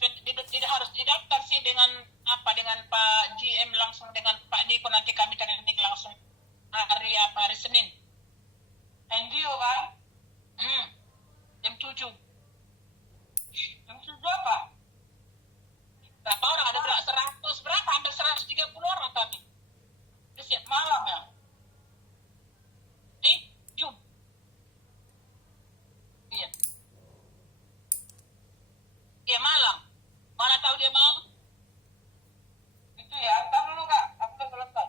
tidak harus didaftar sih dengan apa, dengan Pak GM langsung, dengan Pak Niko, nanti kami training langsung hari Senin. NGO kan? Jam 7. Jam 7 apa? Berapa orang? Ada berapa? 100 berapa? Hampir 130 orang kami. Udah siap. Malam ya? Jum. Iya. Dia malam. Mana tahu dia malam? Itu ya, ntar dulu Kak, aku udah selesai.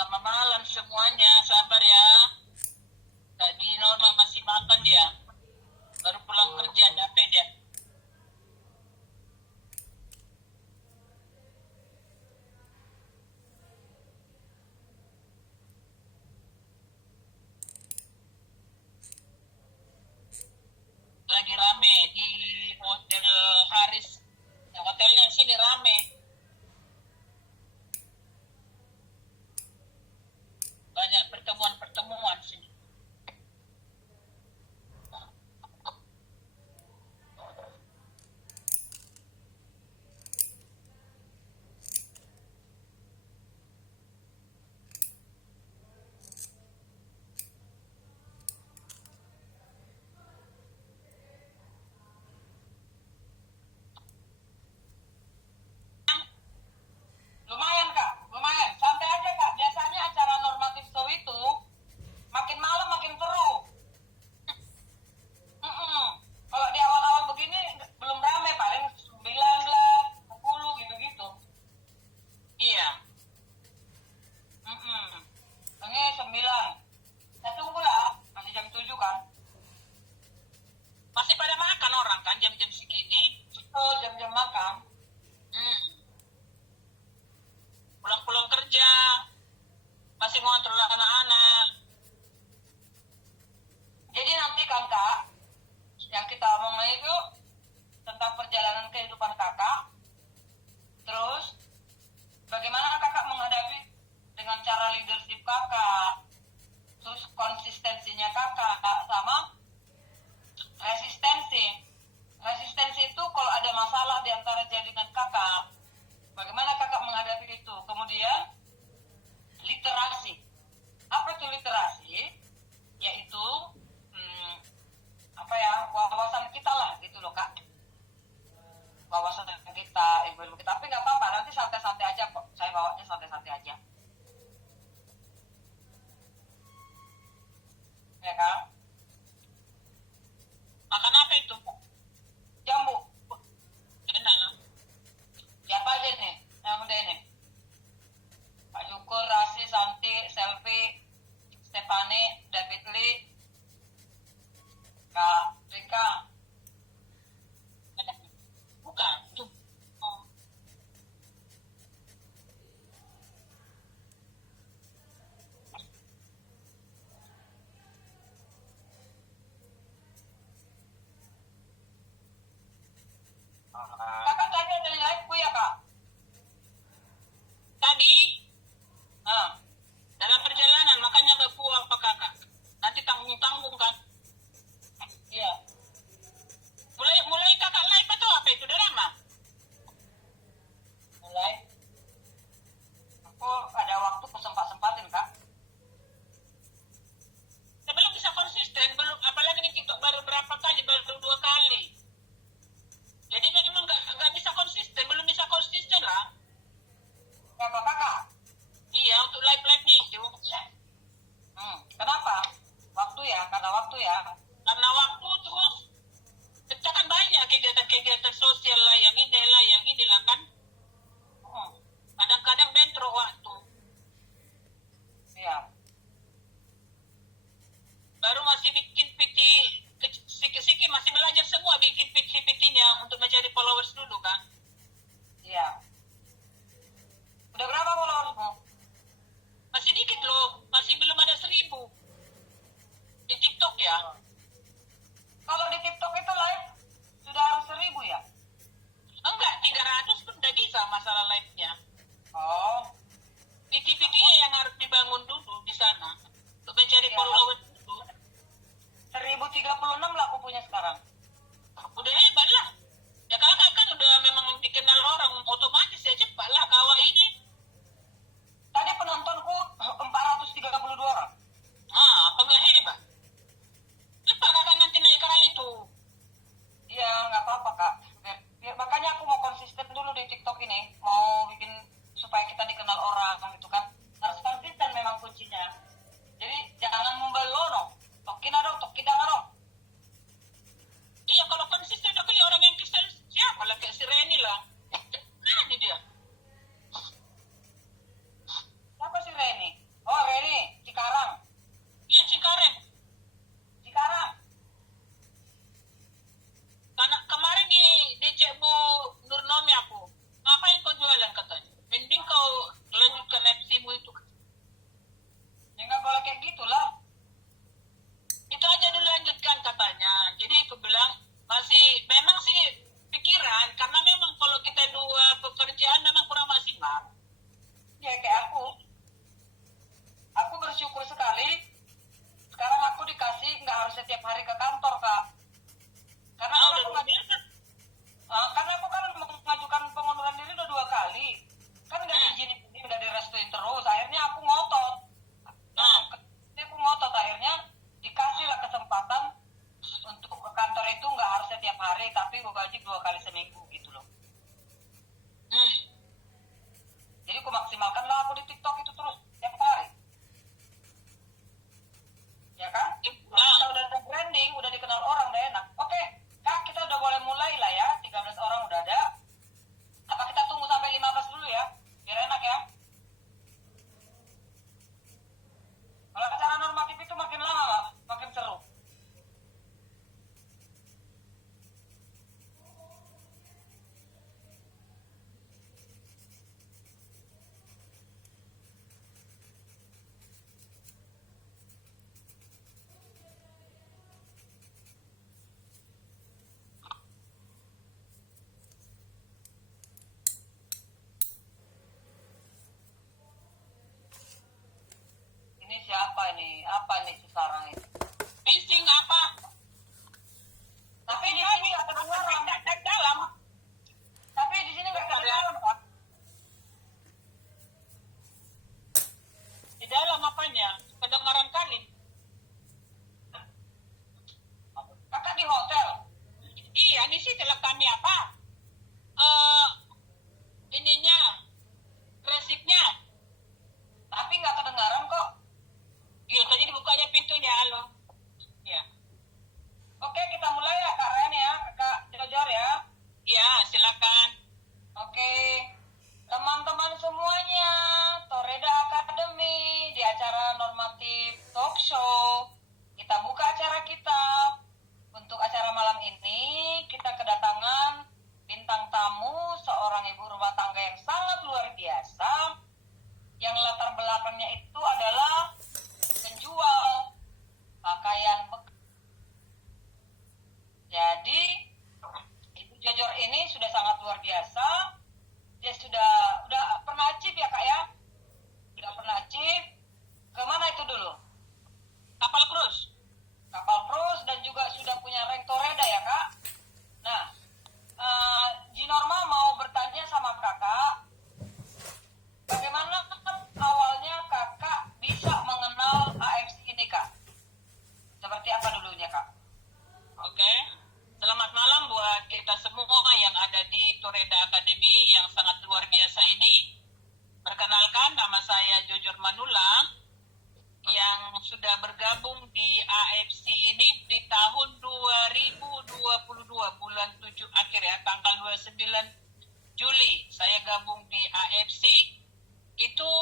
Selamat malam semuanya, sabar ya. Tadi Norma masih makan dia. Baru pulang kerja, capek dia. Lagi rame di Hotel Haris. Nah, hotelnya di sini rame. Banyak pertemuan sini. Lumayan Kak, lumayan. Santai aja Kak, biasanya acara normatif show itu makin malam makin seru. Kalau di awal-awal begini belum rame, paling 19, 10 gitu-gitu. Iya. Ini 9. Saya tunggu lah, masih jam 7 kan. Masih pada makan orang kan jam-jam segini. Oh, jam-jam makan. Pulang-pulang kerja. Masih ngontrol anak-anak. Jadi nanti kan Kak, yang kita omongin itu tentang perjalanan kehidupan Kakak. Terus, bagaimana Kakak menghadapi dengan cara leadership Kakak. Terus konsistensinya Kakak sama resistensi. Resistensi itu kalau ada masalah di antara jaringan Kakak, bagaimana Kakak menghadapi itu. Kemudian, literasi. Apa itu literasi? Yaitu wawasan kita lah gitu loh Kak, wawasan kita, ilmu kita. Tapi nggak apa-apa, nanti santai-santai aja kok, saya bawanya santai-santai aja ya Kak. Makan apa itu? Jambu. Enak lah. Siapa aja nih yang udah ini? Pak Syukur, Rasi, Santi, Selvi, Stefani, David Lee, Kak Rika. Bukan. Tuh. Oh. suaranya, kedengaran kali. Kakak di hotel. Iya, di situ lah kami apa? Eh, ininya, resipnya. Tapi nggak kedengaran kok. Iya, tadi dibukanya pintunya, halo. Ya, Oke, kita mulai ya Kak Ren ya, Kak Jojor ya. iya, silakan. Oke, teman-teman semuanya, Toreda Academy di acara normatif talk show. Kita buka acara kita. Untuk acara malam ini, kita kedatangan bintang tamu, seorang ibu rumah tangga yang sangat luar biasa. Yang latar belakangnya itu adalah penjual pakaian bekas. Jadi, Ibu Jojor ini sudah sangat luar biasa. Dia udah pernah achieve ya Kak ya? Sudah pernah achieve. Kemana itu dulu? Kapal Cruz. Kapal Cruz dan juga sudah punya rank Toreda ya Kak? Nah, Ginorma mau bertanya sama Kakak, bagaimana awalnya Kakak bisa mengenal AFC ini Kak? Seperti apa dulunya Kak? Oke. Selamat malam buat kita semua yang ada di Toreda Academy yang sangat luar biasa ini. Perkenalkan, nama saya Jojor Manulang yang sudah bergabung di AFC ini di tahun 2022 bulan 7 akhir ya, tanggal 29 Juli saya gabung di AFC. Itu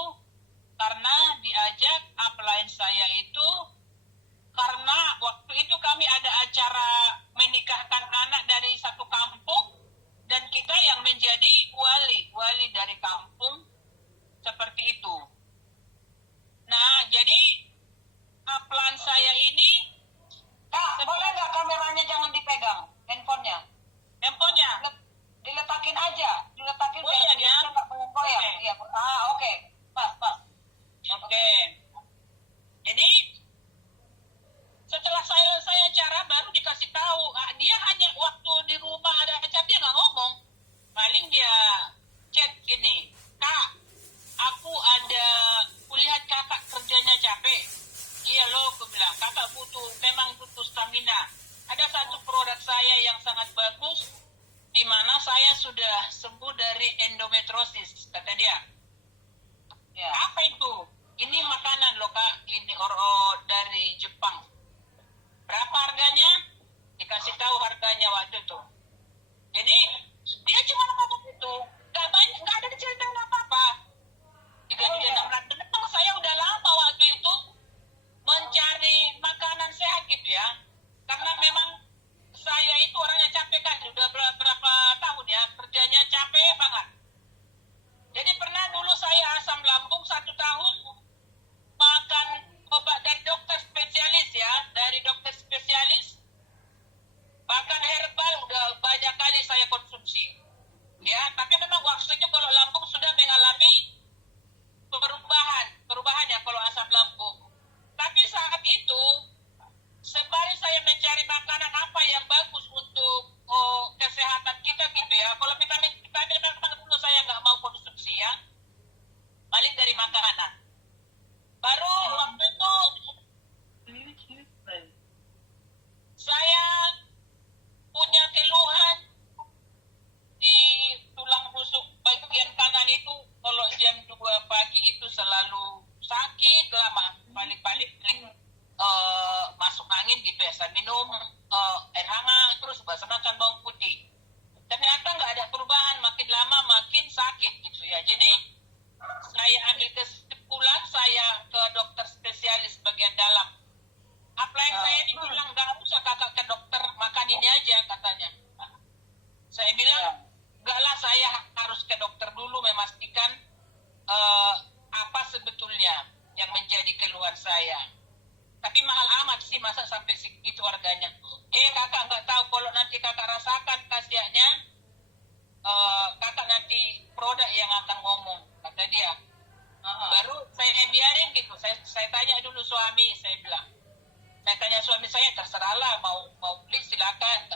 karena diajak upline saya itu karena waktu itu kami ada acara menikahkan anak dari satu kampung dan kita yang menjadi wali dari kampung seperti itu. Nah, jadi upline saya ini, Kak, boleh nggak kameranya jangan dipegang, handphonenya? handphonenya, Diletakin aja, diletakin Boleh, biar ya? dia nggak goyang. Oke. Iya, oke, pas. oke. Jadi setelah saya acara baru dikasih tahu, dia hanya waktu di rumah ada acara dia nggak ngomong, paling dia chat gini, Kak, aku ada kulihat kakak kerjanya capek. Iya loh, aku bilang, kakak memang butuh stamina. Ada satu produk saya yang sangat bagus, di mana saya sudah sembuh dari endometriosis, kata dia. Ya. Apa itu? Ini makanan loh kak, ini dari Jepang. Berapa harganya? Dikasih tahu harganya waktu itu. Jadi dia cuma ngomong itu, nggak ada diceritain apa-apa. Digaji 600. Memang saya udah lama waktu itu mencari makanan sehat gitu ya, karena memang saya itu orangnya capek kan, udah berapa tahun ya kerjanya capek banget. Jadi pernah dulu saya asam lambung 1 tahun makan obat dari dokter spesialis ya, dari dokter spesialis, bahkan herbal udah banyak kali saya konsumsi ya, tapi memang waktu itu kalau lambung sudah mengalami perubahan ya kalau asam lambung. Tapi saat itu sembari saya mencari makanan apa yang bagus untuk kesehatan kita gitu ya, kalau vitamin memang dulu saya nggak mau konsumsi ya, paling dari makanan. Baru waktu itu saya punya keluhan di tulang rusuk bagian kanan itu, kalau jam 2 pagi itu selalu sakit lama, balik-balik masuk angin gitu ya, saya minum air hangat terus makan bawang putih, ternyata nggak ada perubahan, makin lama makin sakit gitu ya. Jadi saya ambil kesimpulan, saya ke dokter spesialis bagian dalam. Upline saya ini bilang, nggak usah kakak ke dokter, makan ini aja katanya. Saya bilang, enggak lah, saya harus ke dokter dulu memastikan apa sebetulnya yang menjadi keluhan saya. Tapi mahal amat sih, masa sampai segitu harganya. Kakak nggak tahu, kalau nanti kakak rasakan khasiatnya, kakak nanti produk yang akan ngomong, kata dia. Baru saya biarin gitu, saya tanya dulu suami, saya bilang. Saya tanya suami saya, terserahlah, mau beli silakan.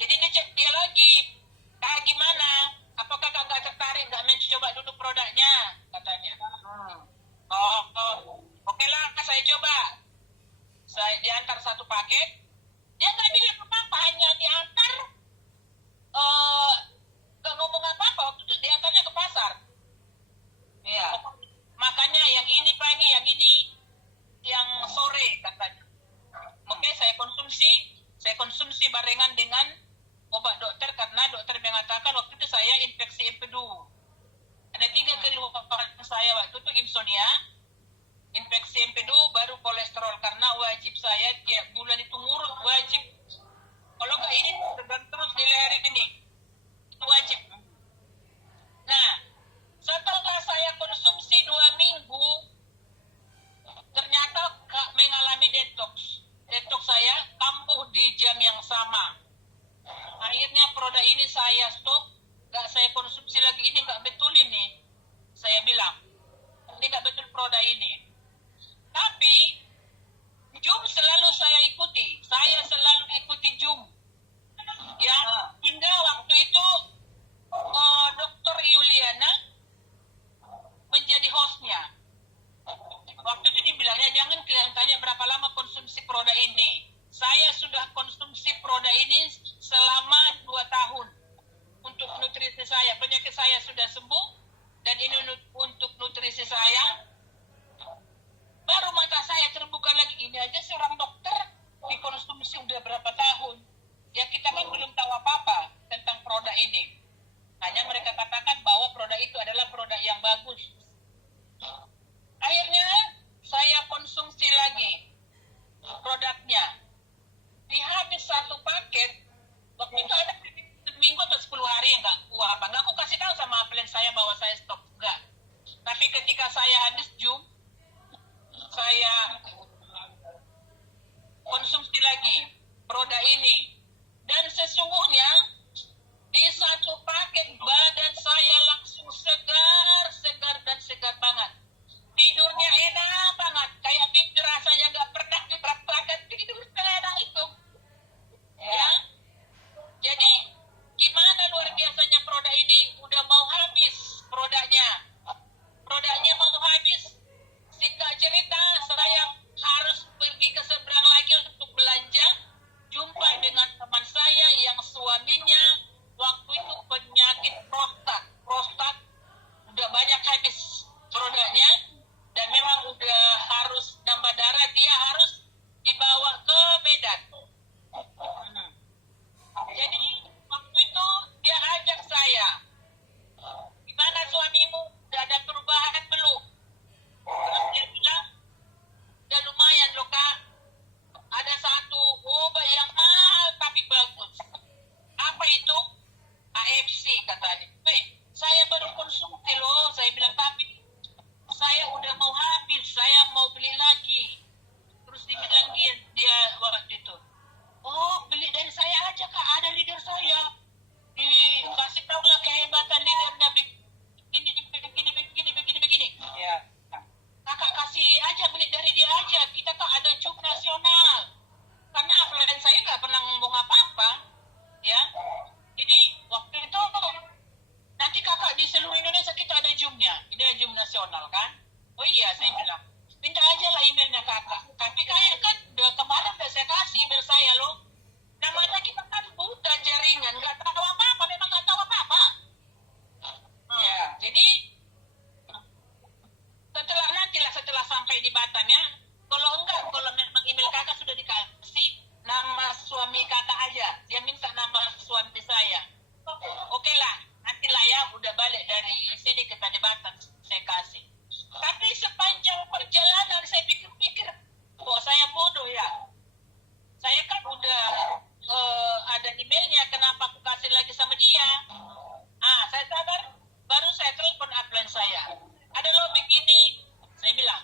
Jadi dicek dia lagi, kak gimana? Apakah kakak nggak tertarik, nggak mencoba dulu produknya? Katanya. infeksi empedu, baru kolesterol. Karena wajib saya tiap bulan itu ngurut, wajib. Kalau nggak ini tegang terus di leher ini, itu wajib. Nah, setelah saya konsumsi 2 minggu, ternyata mengalami detox. Detox saya kambuh di jam yang sama. Akhirnya produk ini saya stop, nggak saya konsumsi lagi. Ini nggak betul ini. Saya bilang, ini nggak betul produk ini. Tapi, Jum selalu saya ikuti. Saya selalu ikuti Jum. Ya, hingga waktu itu Dr. Yuliana menjadi hostnya. Waktu itu dibilangnya, jangan kalian tanya berapa lama konsumsi produk ini. Saya sudah konsumsi produk ini selama 2 tahun. Untuk nutrisi saya, penyakit saya sudah sembuh. Dan ini untuk nutrisi saya. Baru mata saya terbuka lagi. Ini aja seorang dokter dikonsumsi udah berapa tahun. Ya kita kan belum tahu apa-apa tentang produk ini. Hanya mereka katakan bahwa produk itu adalah produk yang bagus. Akhirnya saya konsumsi lagi produknya. Di habis 1 paket, waktu itu ada seminggu atau 10 hari yang nggak apa. Nggak aku kasih tahu sama klien saya bahwa saya stop. Nggak. Tapi ketika saya habis Jum, saya konsumsi lagi produk ini. Dan sesungguhnya di 1 paket badan saya langsung segar dan segar banget. Tidurnya enak banget, kayak mimpi rasanya nggak pernah dipraktekkan tidur enak itu. Ya, jadi gimana luar biasanya produk ini, udah mau habis produknya mau habis. Singkat cerita, saya harus pergi ke seberang lagi untuk belanja. Jumpa dengan teman saya yang suaminya waktu itu penyakit prostat udah banyak habis produknya, dan memang udah harus nambah darah. Dia harus dibawa ke Medan. Jadi waktu itu dia ajak saya, gimana suamimu, udah ada perubahan belum? Terus dia bilang, udah lumayan loh Kak, ada 1 obat yang mahal tapi bagus. Apa itu? AFC katanya. Saya baru konsumsi loh, saya bilang, tapi saya udah mau habis, saya mau beli lagi. Terus dibilang dia waktu itu, oh beli dari saya aja Kak, ada leader saya. Dikasih tahu lah kehebatan leadernya, begini. Ya. Kakak kasih aja, beli dari dia aja. Kita Kak ada Jum nasional. Karena upline saya nggak pernah ngomong apa-apa. Ya. Jadi waktu itu nanti Kakak di seluruh Indonesia kita ada Jumnya. Ini ada Jum nasional kan? Oh iya, saya bilang, minta aja lah emailnya Kakak. Tapi kayak kan udah kemarin udah saya kasih email saya loh. Namanya kita kan buta jaringan, nggak tahu apa-apa, memang nggak tahu apa-apa. Ya, jadi setelah sampai di Batam ya, kalau memang email Kakak sudah dikasih, nama suami Kakak aja, dia minta nama suami saya. Oke lah, nantilah ya, udah balik dari sini kita di Batam, saya kasih. Tapi sepanjang perjalanan saya pikir-pikir, kok saya bodoh ya. Saya kan udah ada emailnya, kenapa aku kasih lagi sama dia? Saya sadar, baru saya telepon upline saya. Ada loh begini, saya bilang,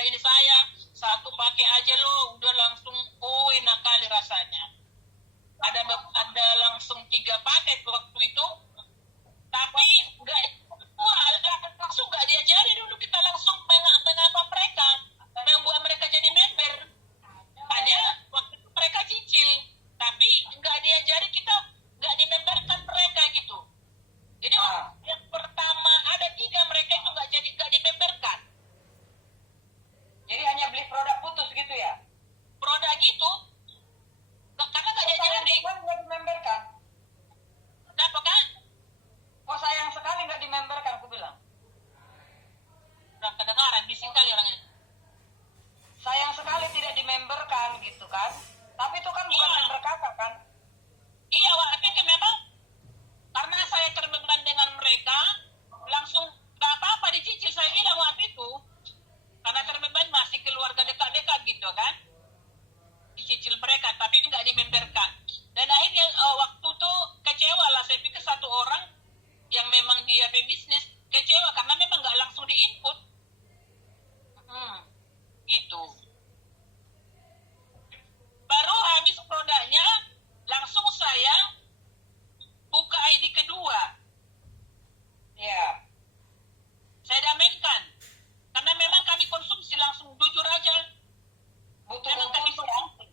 produk ini saya, satu pakai aja lo, udah langsung enak kali rasanya. Ada langsung 3 paket waktu itu, tapi nggak langsung nggak diajari dulu, kita langsung mengapa mereka membuat mereka jadi member. Hanya waktu itu mereka cicil, tapi nggak diajari, kita nggak dimemberkan mereka gitu. Jadi yang pertama ada 3 mereka itu nggak dimemberkan. Jadi hanya beli produk putus gitu ya? Produk gitu, karena nggak diajari. Kan nggak dimemberkan. Kenapa kan? Kok sayang sekali nggak dimemberkan, aku bilang. Udah kedengaran, bising kali orangnya. Sayang sekali tidak dimemberkan gitu kan. Tapi itu kan bukan Iya. member kakak kan? Iya, waktu itu memang karena saya terbeban dengan mereka, langsung gak apa-apa dicicil, saya bilang waktu itu. Karena terbeban masih keluarga dekat-dekat gitu kan. Dicicil mereka, tapi nggak dimemberkan. Dan akhirnya waktu itu kecewa lah, saya pikir satu orang yang memang dia pebisnis, kecewa karena memang nggak langsung di-input. Gitu. Baru habis produknya, langsung saya buka ID kedua. Iya. Saya damainkan. Karena memang kami konsumsi, langsung jujur aja. Butuh Memang kami konsumsi ya? konsumsi.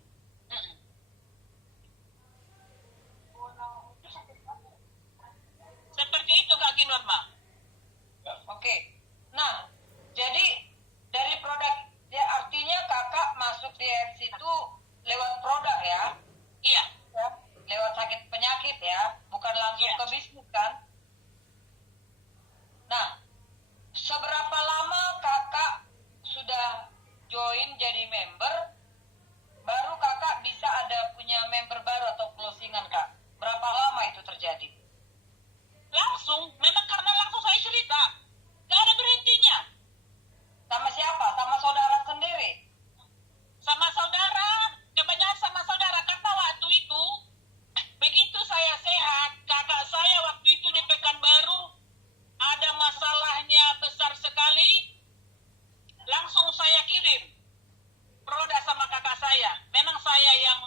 Seperti itu Kak Kinorma. Oke. Nah, jadi dari produk, ya artinya kakak masuk di FC itu lewat produk ya? Iya. Ya, lewat sakit penyakit ya, bukan langsung Iya. ke bisnis kan? Nah, seberapa lama kakak sudah join jadi member, baru kakak bisa ada punya member baru atau closingan kak? Berapa lama itu terjadi? Langsung, memang karena langsung saya cerita. Gak ada berhentinya. Sama siapa? Sama saudara sendiri? Sama saudara, kebanyakan sama saudara. Karena waktu itu, begitu saya sehat, kakak saya waktu itu di Pekanbaru, ada masalahnya besar sekali, langsung saya kirim produk sama kakak saya. Memang saya yang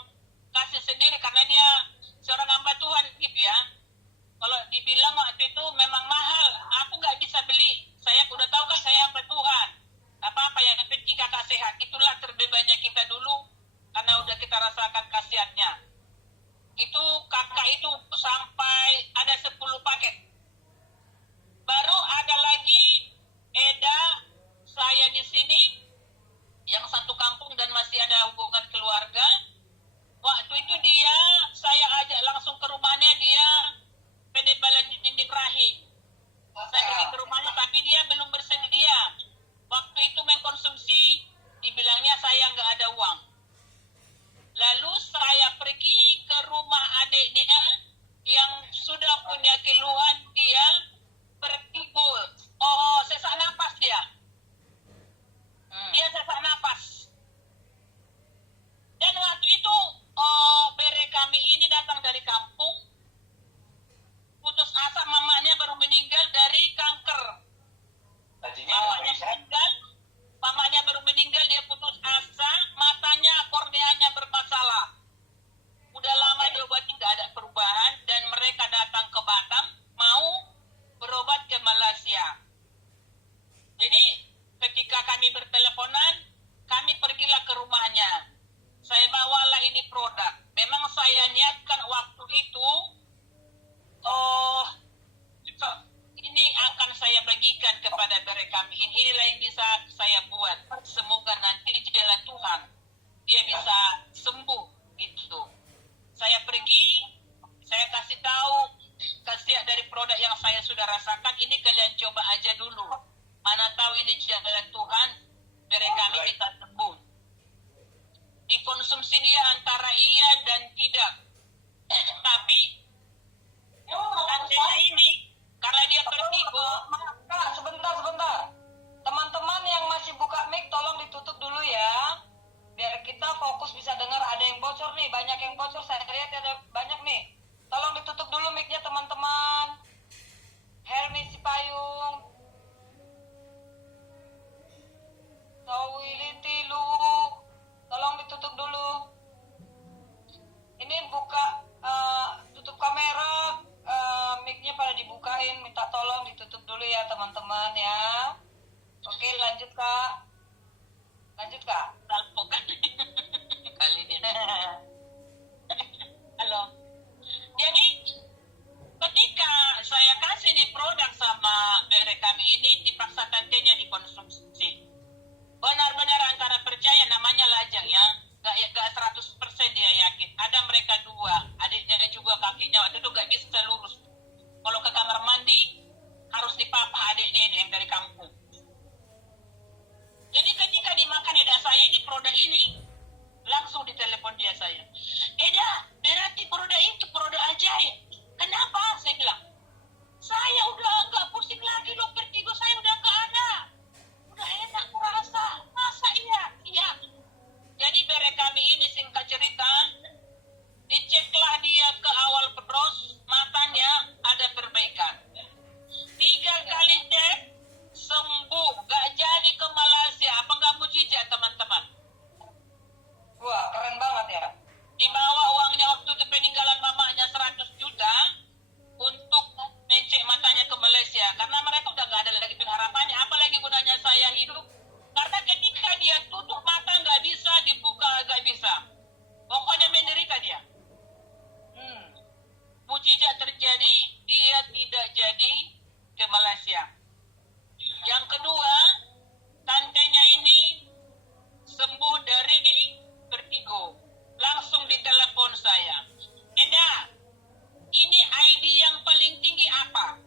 kasih sendiri karena dia seorang hamba Tuhan gitu ya. Kalau dibilang waktu itu memang mahal, aku nggak bisa beli. Saya udah tahu kan saya hamba Tuhan. Apa-apa yang penting kakak sehat. Itulah terbebannya kita dulu, karena udah kita rasakan kasihannya. Itu kakak itu sampai ada 10 paket. Baru ada lagi Eda, saya di sini, yang satu kampung dan masih ada hubungan keluarga. Waktu itu dia, saya ajak langsung ke rumahnya, dia penebalan dinding rahim. Saya pergi ke rumahnya, tapi dia belum bersedia. Waktu itu mengkonsumsi, dibilangnya saya nggak ada uang. Lalu saya pergi ke rumah adiknya yang sudah punya keluhan, dia bertimbul. Sesak napas dia. Dia sesak napas. Dan waktu itu bere kami ini datang dari kampung, putus asa, mamanya baru meninggal dari kanker. Mamanya baru meninggal, dia putus asa, matanya, korneanya bermasalah. Udah lama diobati, nggak ada perubahan, dan mereka datang ke Batam, mau berobat ke Malaysia. Jadi ketika kami berteleponan, kami pergilah ke rumahnya. Saya bawalah ini produk. Memang saya niatkan waktu itu, ini akan saya bagikan kepada mereka. Inilah yang bisa saya buat. Semoga nanti di jalan Tuhan dia bisa sembuh gitu. Saya pergi, saya kasih tahu khasiat dari produk yang saya sudah rasakan. Ini kalian coba aja dulu. Mana tahu ini jalan Tuhan, mereka bisa sembuh. Dikonsumsi dia antara iya dan tidak. Tapi antara ini, karena dia vertigo. Kak, sebentar. Teman-teman yang masih buka mic, tolong ditutup dulu ya. Biar kita fokus bisa dengar. Ada yang bocor nih, banyak yang bocor. Saya lihat ada banyak nih. Tolong ditutup dulu mic-nya teman-teman. Helmi Sipayung. hidup. Karena ketika dia tutup mata nggak bisa, dibuka nggak bisa. Pokoknya menderita dia. Mujizat terjadi, dia tidak jadi ke Malaysia. Yang kedua, tantenya ini sembuh dari vertigo. Langsung ditelepon saya. Eda, ini ID yang paling tinggi apa?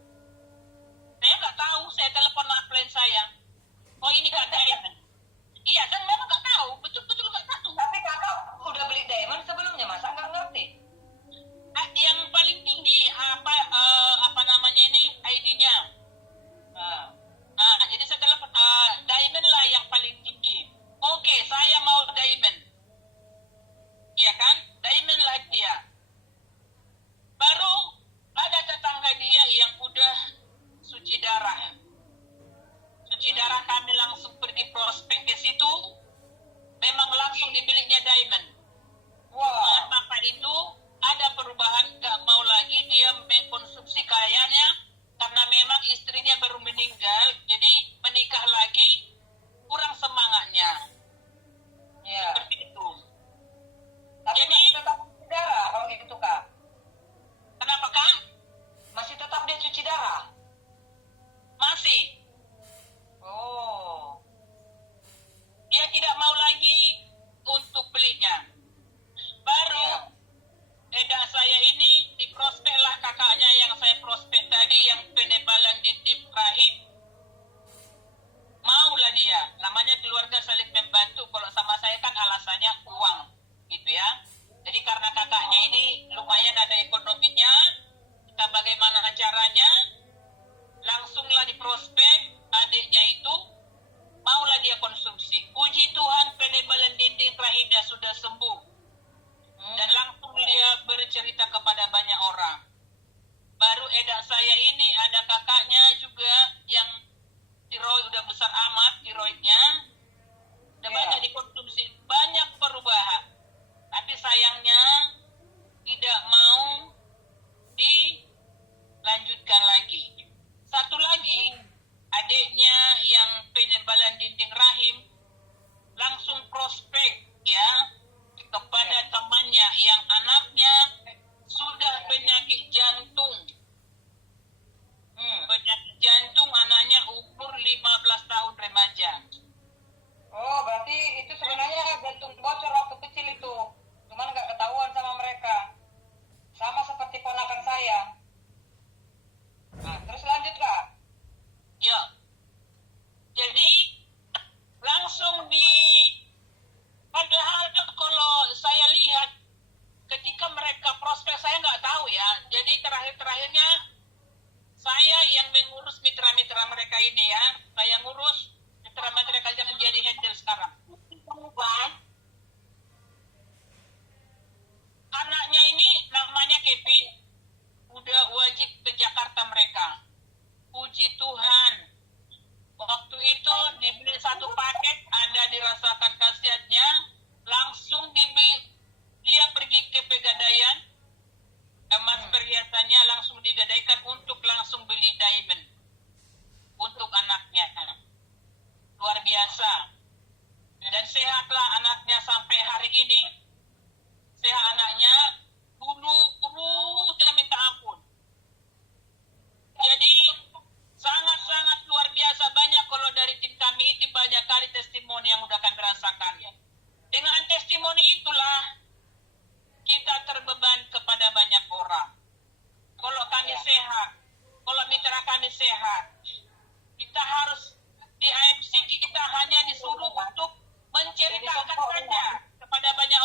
Saya nggak tahu, saya telepon upline saya. Oh ini Kak Diamond. Iya, kan memang nggak tahu, betul-betul nggak tahu. Tapi kakak udah beli diamond sebelumnya, masa nggak ngerti? Yang paling tinggi apa namanya ini ID-nya. Nah, jadi saya telepon diamond lah yang paling tinggi. Oke, saya mau diamond. Iya kan? Diamond lah dia. Baru ada tetangga dia yang udah suci darah. Suci darah kami langsung pergi prospek ke situ. Memang langsung di biliknya diamond. Wah. Maka itu ada perubahan, gak mau lagi dia mengkonsumsi kayaknya karena memang istrinya baru meninggal, jadi menikah lagi kurang semangatnya. Ya. Seperti itu. Tapi Jadi, masih tetap cuci darah kalau gitu kak. kenapa Kak? Masih tetap dia cuci darah. Masih. Oh. Dia tidak mau lagi untuk belinya. Baru Eda saya ini di prospek lah kakaknya yang saya prospek tadi yang penebalan dinding rahim. Maulah dia, namanya keluarga saling membantu. Kalau sama saya kan alasannya uang, gitu ya. Jadi karena kakaknya ini lumayan ada ekonominya, kita bagaimana caranya, langsunglah di prospek adiknya itu, maulah dia konsumsi. Puji Tuhan penebalan dinding rahimnya sudah sembuh. Dan langsung dia bercerita kepada banyak orang. Baru Eda saya ini ada kakaknya juga yang tiroid udah besar amat tiroidnya, udah banyak dikonsumsi, banyak perubahan. Tapi sayangnya tidak mau dilanjutkan lagi. Satu lagi, adiknya yang penebalan dinding rahim langsung prospek ya kepada temannya yang anaknya sudah penyakit jantung. Penyakit jantung anaknya umur 15 tahun remaja. Oh, berarti itu sebenarnya jantung bocor waktu kecil itu. Cuman nggak ketahuan sama mereka. Sama seperti ponakan saya. Nah, terus lanjut kak. Ya. Jadi langsung padahal kalau saya lihat ketika mereka prospek saya nggak tahu ya. Jadi terakhirnya saya yang mengurus mitra-mitra mereka ini ya. Saya ngurus mitra-mitra yang jadi handle sekarang. Anaknya ini namanya Kevin, udah wajib ke Jakarta mereka. Puji Tuhan. Waktu itu dibeli satu paket, ada dirasakan khasiatnya, langsung dia pergi ke Pegadaian, emas perhiasannya langsung digadaikan untuk langsung beli diamond untuk anaknya. Luar biasa. Dan sehatlah anaknya sampai hari ini. Sehat anaknya, bulu tidak minta ampun. Jadi sangat-sangat luar biasa, banyak kalau dari tim kami itu banyak kali testimoni yang udah kami rasakan. Dengan testimoni itulah kita terbeban kepada banyak orang. Kalau kami sehat, kalau mitra kami sehat, kita harus di AFC kita hanya disuruh untuk menceritakan saja kepada banyak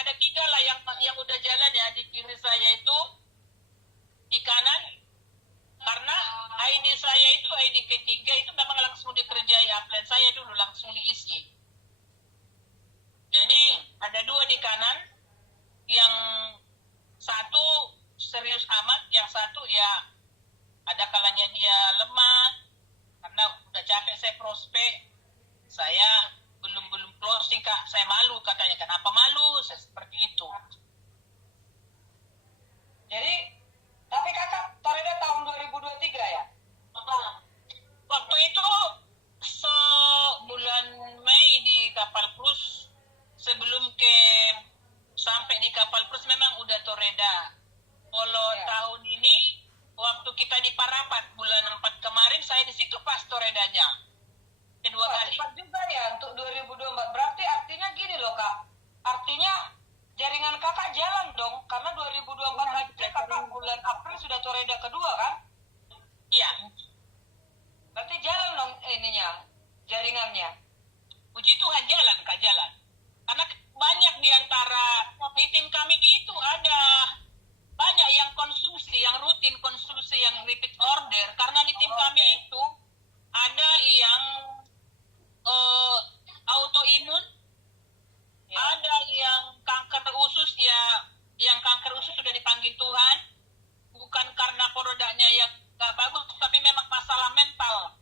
ada 3 lah yang udah jalan ya di kiri saya itu, di kanan. Karena ID saya itu ID ketiga itu memang langsung dikerjai upline saya dulu langsung diisi. Jadi ada 2 di kanan, yang satu serius amat, yang satu ya ada kalanya dia lemah karena udah capek saya prospek, saya belum closing kak, saya malu katanya. Kenapa malu? Saya seperti itu. Jadi, tapi kakak Toreda tahun 2023 ya? Waktu itu bulan Mei di Kapal Plus, sebelum sampai di Kapal Plus memang udah Toreda. Kalau tahun ini waktu kita di Parapat bulan 4 kemarin, saya di situ pas Toredanya kedua kali. Cepat juga ya untuk 2024. Berarti artinya gini loh kak, artinya jaringan kakak jalan dong, karena 2024 aja kakak bulan April sudah Toreda kedua kan? Iya. Berarti jalan dong ininya, jaringannya. Puji Tuhan jalan kak, jalan. Karena banyak di antara di tim kami itu ada banyak yang konsumsi, yang rutin konsumsi, yang repeat order. Karena di tim kami itu ada yang autoimun, ada yang kanker usus ya, yang kanker usus sudah dipanggil Tuhan, bukan karena produknya yang gak bagus, tapi memang masalah mental.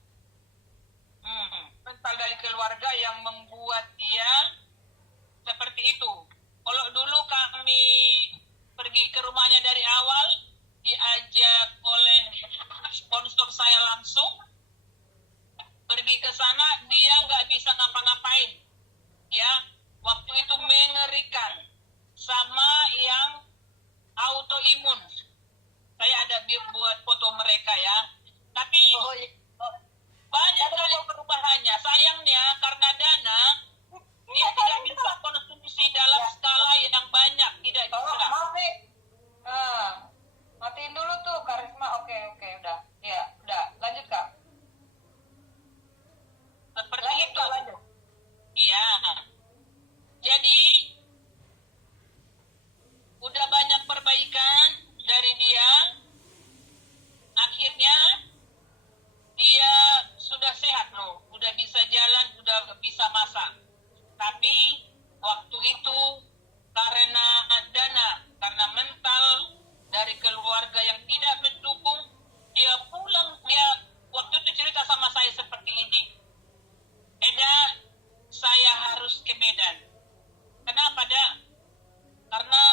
Mental dari keluarga yang membuat dia seperti itu. Kalau dulu kami pergi ke rumahnya dari awal, diajak oleh sponsor saya langsung, pergi ke sana, dia nggak bisa ngapa-ngapain. Ya, waktu itu mengerikan. Sama yang autoimun. Saya ada buat foto mereka ya. Tapi banyak kali perubahannya. Sayangnya karena dana, dia tidak bisa konsumsi dalam skala yang banyak. Tidak bisa. Matiin dulu tuh Karisma. Oke, udah. Ya, udah. Lanjut kak. Seperti itu. Iya. Jadi udah banyak perbaikan dari dia. Akhirnya dia sudah sehat loh, udah bisa jalan, udah bisa masak. Tapi waktu itu karena dana, karena mental dari keluarga yang tidak mendukung, dia pulang. Dia waktu itu cerita sama saya seperti ini. Eda, saya harus ke Medan. Kenapa, Da? Karena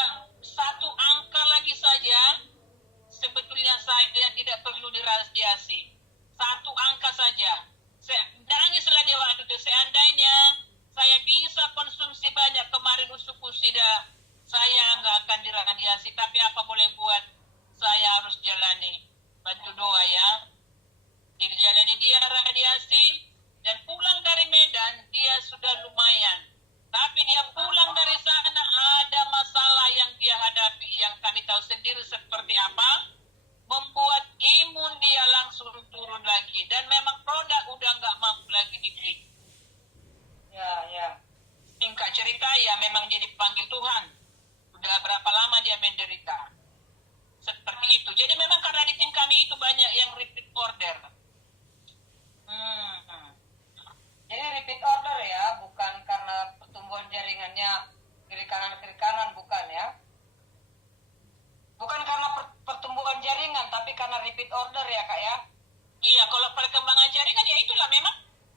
1 angka lagi saja sebetulnya saya tidak perlu dirahasiasi. 1 angka saja. Saya nangislah dia waktu itu. Seandainya saya bisa konsumsi banyak kemarin usuk-usida, saya nggak akan dirahasiasi. Tapi apa boleh buat, saya harus jalani. Bantu doa ya. Dijalani dia radiasi. Dan pulang dari Medan, dia sudah lumayan. Tapi dia pulang dari sana, ada masalah yang dia hadapi, yang kami tahu sendiri seperti apa, membuat imun dia langsung turun lagi. Dan memang produk udah nggak mampu lagi dibeli. Ya. Singkat cerita, ya memang jadi panggil Tuhan. Udah berapa lama dia menderita. Seperti itu. Jadi memang karena di tim kami itu banyak yang repeat order. Jadi repeat order ya, bukan karena pertumbuhan jaringannya kiri kanan, bukan ya? Bukan karena pertumbuhan jaringan, tapi karena repeat order ya kak ya? Iya, kalau perkembangan jaringan ya itulah memang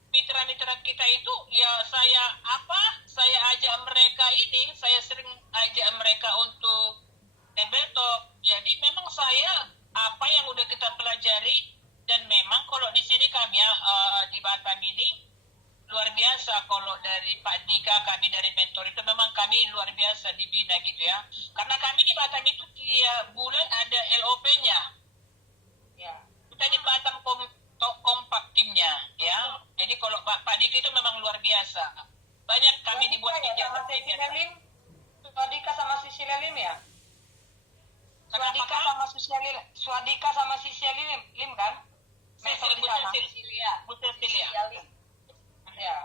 mitra-mitra kita itu ya saya ajak mereka ini, saya sering ajak mereka untuk tabletop. Jadi memang saya apa yang udah kita pelajari, dan memang kalau di sini kami ya di Batam ini luar biasa. Kalau dari Pak Dika, kami dari mentor itu memang kami luar biasa dibina gitu ya. Karena kami di Batam itu tiap bulan ada LOP-nya. Ya. Kita di Batam kompak timnya ya. Jadi kalau Pak Dika itu memang luar biasa. Banyak kami dibuat kegiatan. Swadika sama Sisilia Lim ya? Swadika sama Sisilia Lim kan? Bu Cecilia. Ya.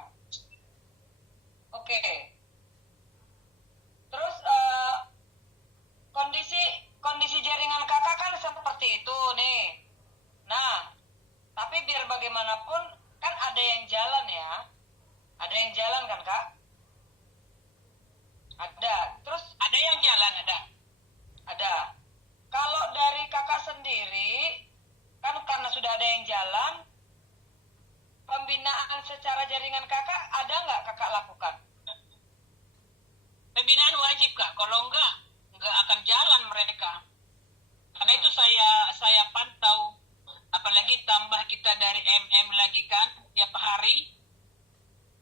Oke. Terus MM lagi kan tiap hari.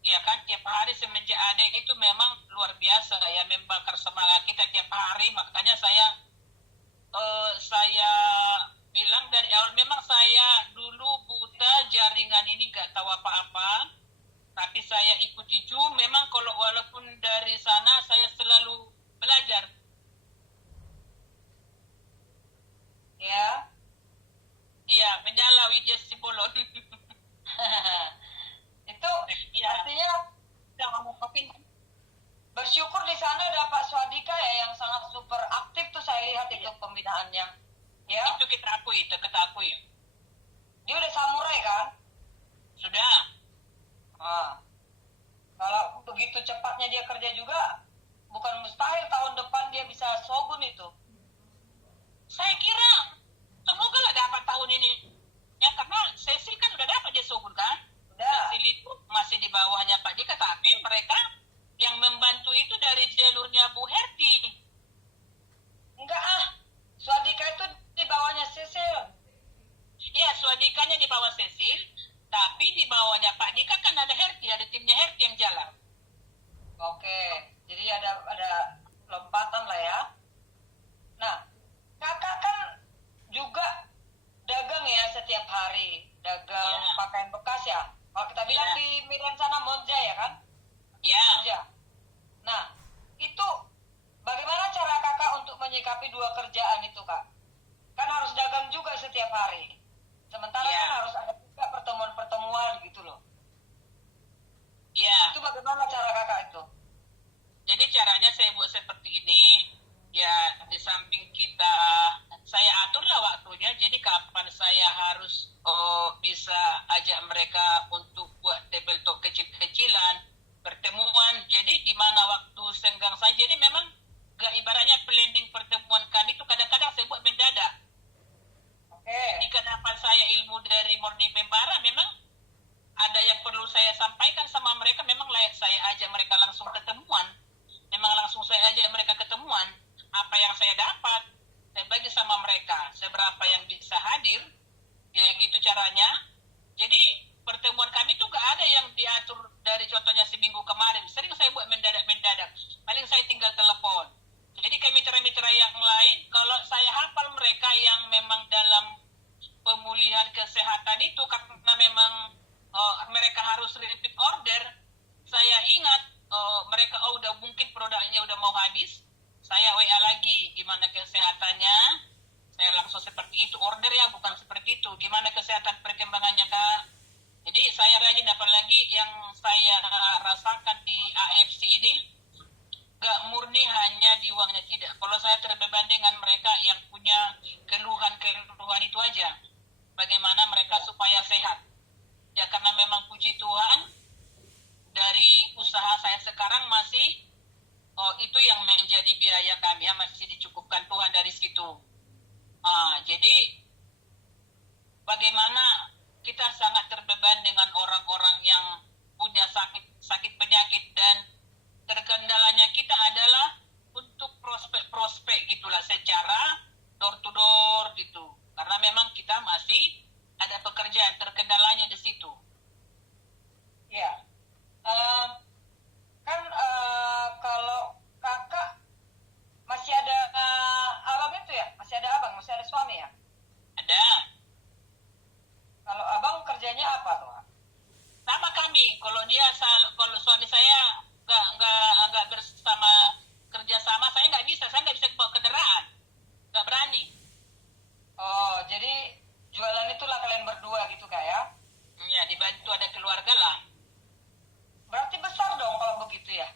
Ya kan tiap hari semenjak ada itu memang luar biasa ya membakar semangat kita tiap hari. Makanya saya bilang dari awal memang saya dulu buta jaringan ini gak tahu apa-apa. Tapi saya ikuti Zoom. Memang kalau walaupun dari sana saya selalu belajar. Ya. Iya, menyala Widya Sibolon. Itu Iya. artinya Jangan mau kopi. bersyukur di sana ada Pak Swadika ya yang sangat super aktif tuh saya lihat itu pembinaannya. Ya, Itu kita akui. dia udah samurai kan? Sudah. Ah, kalau begitu cepatnya dia kerja juga, bukan mustahil tahun depan dia bisa shogun itu. Saya kira semoga lah dapat tahun ini. Ya karena Cecil kan udah dapat dia Shogun kan. Udah. Cecil itu masih di bawahnya Pak Dika, tapi mereka yang membantu itu dari jalurnya Bu Herti. Enggak Swadika itu di bawahnya Cecil. Iya, Swadikanya di bawah Cecil, tapi di bawahnya Pak Dika kan ada Herti, ada timnya Herti yang jalan. Oke, jadi ada lompatan lah ya. Nah, kakak kan juga dagang ya setiap hari, dagang Ya. pakaian bekas ya. Kalau kita bilang Ya. di Medan sana Monja ya kan? Ya, Monja. Nah, itu bagaimana cara kakak untuk menyikapi dua kerjaan itu kak? Kan harus dagang juga setiap hari. Sementara Ya. kan harus ada juga pertemuan-pertemuan gitu loh. ya. Itu bagaimana cara kakak itu? Jadi caranya saya buat seperti ini. Ya, di samping saya aturlah waktunya. Jadi kapan saya harus bisa ajak mereka untuk buat table talk kecil-kecilan, pertemuan. Jadi di mana waktu senggang saya. Jadi memang gak ibaratnya planning pertemuan kami itu kadang-kadang saya buat mendadak. Oke. Jika dapat saya ilmu dari Murni Membara, memang ada yang perlu saya sampaikan sama mereka, memang layak saya ajak mereka langsung ketemuan. Memang langsung saya ajak mereka ketemuan. Apa yang saya dapat, saya bagi sama mereka. Seberapa yang bisa hadir, ya gitu caranya. Jadi pertemuan kami tuh gak ada yang diatur dari contohnya seminggu kemarin. Sering saya buat mendadak-mendadak. Paling saya tinggal telepon. Jadi kayak mitra-mitra yang lain, kalau saya hafal mereka yang memang dalam pemulihan kesehatan itu karena memang mereka harus repeat order, saya ingat mereka udah mungkin produknya udah mau habis, saya WA lagi gimana kesehatannya, saya langsung seperti itu order ya, bukan seperti itu, gimana kesehatan perkembangannya kak. Jadi saya rajin, apalagi yang saya rasakan di AFC ini gak murni hanya di uangnya, tidak. Kalau saya terbeban dengan mereka yang punya keluhan itu aja, bagaimana mereka supaya sehat. Ya karena memang puji Tuhan dari usaha saya sekarang masih itu yang menjadi biaya kami ya, masih dicukupkan Tuhan dari situ. Jadi bagaimana kita sangat terbeban dengan orang-orang yang punya sakit penyakit, dan terkendalanya kita adalah untuk prospek-prospek gitulah secara door to door gitu. Karena memang kita masih ada pekerjaan, terkendalanya di situ. Ya. Kalau kakak masih ada abang itu ya? Masih ada abang, masih ada suami ya? Ada. Kalau abang kerjanya apa tuh? Sama kami. Kalau suami saya nggak bersama kerja sama, saya nggak bisa bawa kendaraan, nggak berani. Oh, jadi jualan itulah kalian berdua gitu kak ya? Ya dibantu ada keluarga lah. Berarti besar dong kalau begitu ya?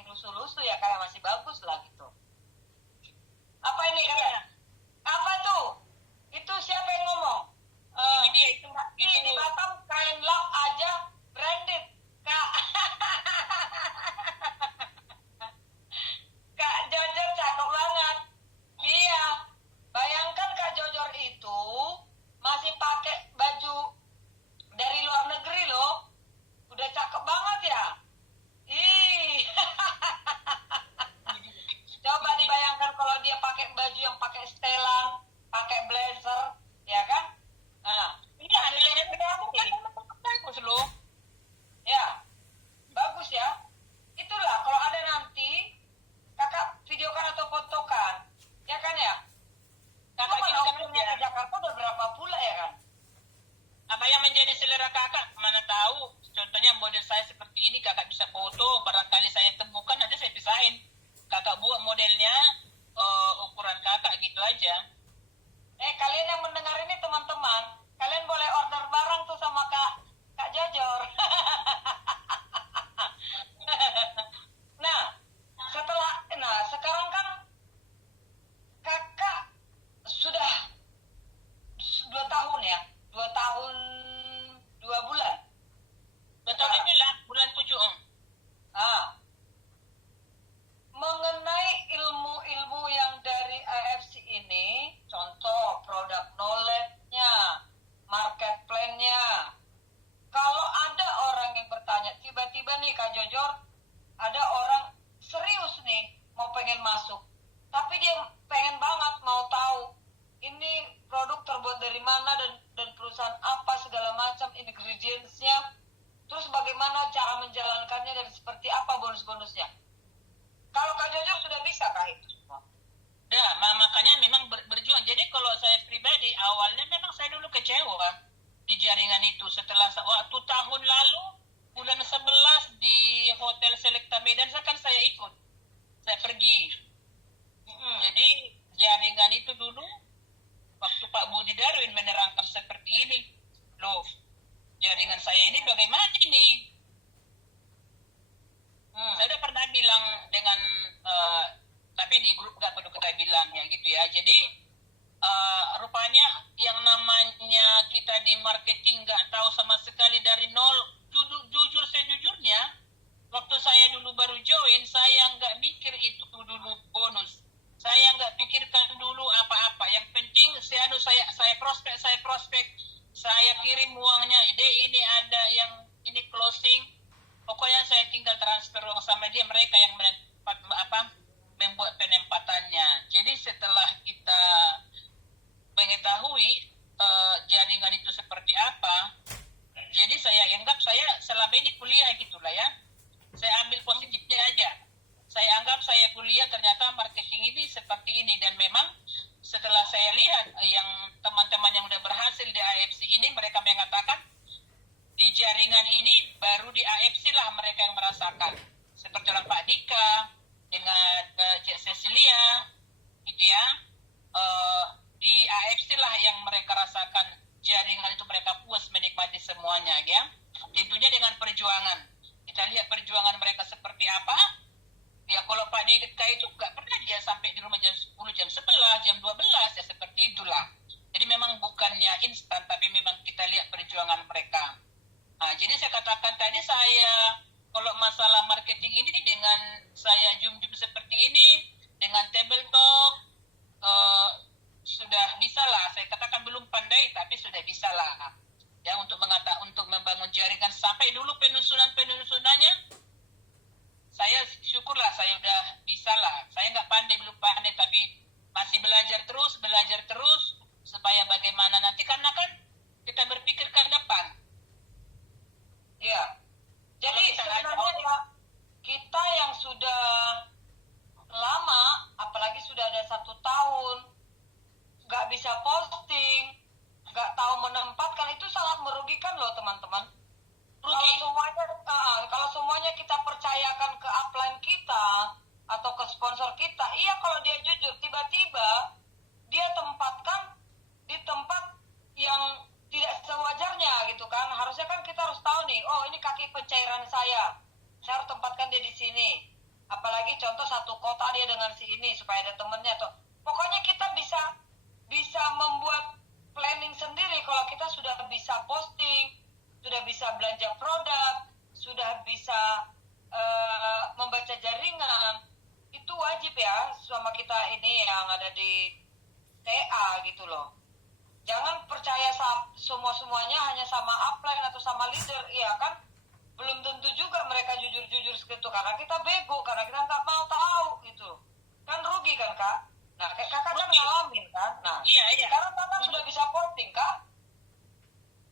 yang lusuh-lusuh ya, kayak masih bagus lah gitu. Apa ini katanya? Apa tuh? Itu siapa yang ngomong? Ini dia itu Di Batam kain lap aja branded, Kak. Kak Jojor cakep banget. Iya. Bayangkan Kak Jojor itu masih pakai baju dari luar negeri loh. Udah cakep banget ya. Ih. Coba dibayangkan kalau dia pakai baju yang pakai setelan, pakai blazer, ya kan? Nah, ini adilnya bagus loh. ya, bagus ya. Itulah kalau ada nanti kakak videokan atau fotokan, ya kan ya? Kakak Kakak juga ukurnya ke Jakarta udah berapa pula ya kan? apa yang menjadi selera kakak? Mana tahu. Contohnya model saya seperti ini, kakak bisa foto. Barangkali saya temukan, nanti saya pisahin. Kakak buat modelnya ukuran kakak gitu aja. Kalian yang mendengar ini teman-teman, kalian boleh order barang tuh sama Kak Jojor. Nah, sekarang kan kakak sudah 2 tahun ya, 2 tahun 2 bulan. Betul inilah bulan 7. Mengenai ilmu-ilmu yang dari AFC ini, contoh produk knowledge-nya, market plan-nya. Kalau ada orang yang bertanya, tiba-tiba nih Kak Jojor, ada orang serius nih mau pengen masuk, tapi dia pengen banget mau tahu ini produk terbuat dari mana dan perusahaan apa segala macam, ingredients-nya, terus bagaimana cara menjalankannya dan seperti apa bonus-bonusnya. Kalau Kak Jojor sudah bisa kah itu semua? Nah, makanya memang berjuang. Jadi kalau saya pribadi, awalnya memang saya dulu kecewa di jaringan itu. Setelah waktu tahun lalu, bulan 11 di Hotel Selecta Medan, kan saya ikut. Saya pergi. Jadi jaringan itu dulu, waktu Pak Budi Darwin menerangkan seperti ini. Loh, jaringan saya ini bagaimana ini? Saya udah pernah bilang dengan tapi di grup gak perlu kita bilang ya gitu ya. Jadi rupanya yang namanya kita di marketing gak tahu sama sekali dari nol. Jujur sejujurnya, waktu saya dulu baru join, saya nggak mikir itu dulu bonus. Saya nggak pikirkan dulu apa-apa. Yang penting saya prospek, saya kirim uangnya. Ini ada yang ini closing. Pokoknya saya tinggal transfer uang sama dia, mereka yang membuat penempatannya. Jadi setelah kita mengetahui jaringan itu seperti apa, jadi saya anggap saya selama ini kuliah gitulah ya. Saya ambil positifnya aja. Saya anggap saya kuliah, ternyata marketing ini seperti ini. Dan memang setelah saya lihat yang teman-teman yang udah berhasil di AFC ini, mereka mengatakan di jaringan ini baru di AFC lah mereka yang merasakan. Seperti orang Pak Dika dengan Cik Cecilia gitu ya. Di AFC lah yang mereka rasakan jaringan itu, mereka puas menikmati semuanya ya. Tentunya dengan perjuangan. Kita lihat perjuangan mereka seperti apa. Ya kalau Pak Dika itu gak pernah dia sampai di rumah jam 10, jam 11, jam 12 ya seperti itulah. Jadi memang bukannya instan, tapi memang kita lihat perjuangan mereka. Nah, jadi saya katakan tadi, saya kalau masalah marketing ini dengan saya Zoom seperti ini, dengan table talk, sudah bisa lah. Saya katakan belum pandai, tapi sudah bisa lah. Ya, untuk membangun jaringan sampai dulu penyusunannya, saya syukurlah saya udah bisa lah. Saya nggak pandai, belum pandai, tapi masih belajar terus, supaya bagaimana nanti, karena kan kita berpikir ke depan. Iya. Jadi sebenarnya ya, kita yang sudah lama, apalagi sudah ada 1 tahun, nggak bisa posting, nggak tahu menempatkan, itu sangat merugikan loh teman-teman. Kalau semuanya kita percayakan ke upline kita atau ke sponsor kita, iya kalau dia jujur, tiba-tiba dia tempatkan di tempat yang tidak sewajarnya gitu kan. Harusnya kan kita harus tahu nih, oh ini kaki pencairan saya harus tempatkan dia di sini. contoh satu kota dia dengan si ini supaya ada temennya tuh. Pokoknya kita bisa membuat planning sendiri kalau kita sudah bisa posting, sudah bisa belanja produk, sudah bisa membaca jaringan. Itu wajib ya sama kita ini yang ada di TA gitu loh. Jangan percaya semuanya hanya sama upline atau sama leader, iya kan? Belum tentu juga mereka jujur-jujur seperti itu, karena kita bego, karena kita nggak mau tahu gitu. Kan rugi kan Kak? Nah kakak kan ngalamin kan? Nah Iya. sekarang kakak sudah bisa posting Kak?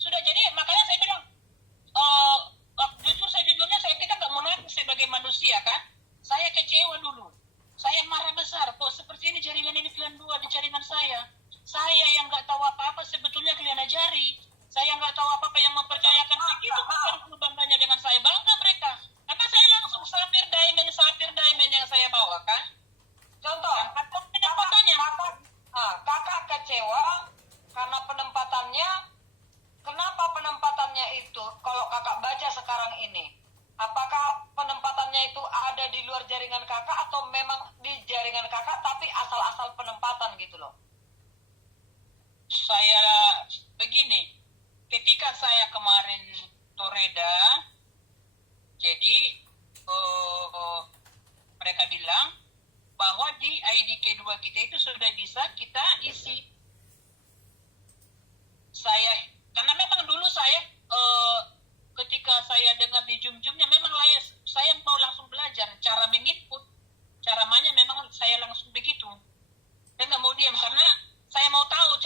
Sudah, jadi makanya saya bilang, jujurnya kita nggak munafik sebagai manusia kan. Saya kecewa dulu. Saya marah besar. Kok seperti ini jaringan ini kalian buat di jaringan saya. Saya yang nggak tahu apa-apa sebetulnya kalian ajari. Saya nggak tahu apa-apa yang mempercayakan begitu. Bukan bangganya dengan saya. Bangga mereka. Karena saya langsung sapir diamond yang saya bawa kan. Contoh, kakak kecewa karena penempatannya. Kenapa penempatannya itu? Kalau kakak baca sekarang ini, apakah penempatannya itu ada di luar jaringan kakak atau memang di jaringan kakak tapi asal-asal penempatan gitu loh? Saya begini, ketika saya kemarin Toreda, jadi mereka bilang bahwa di IDK 2 kita itu sudah bisa kita isi. Karena memang dulu saya ketika saya dengar di Jum-Jumnya memang saya mau langsung belajar cara menginput, cara mainnya memang saya langsung begitu. Dan nggak mau diam karena saya mau tahu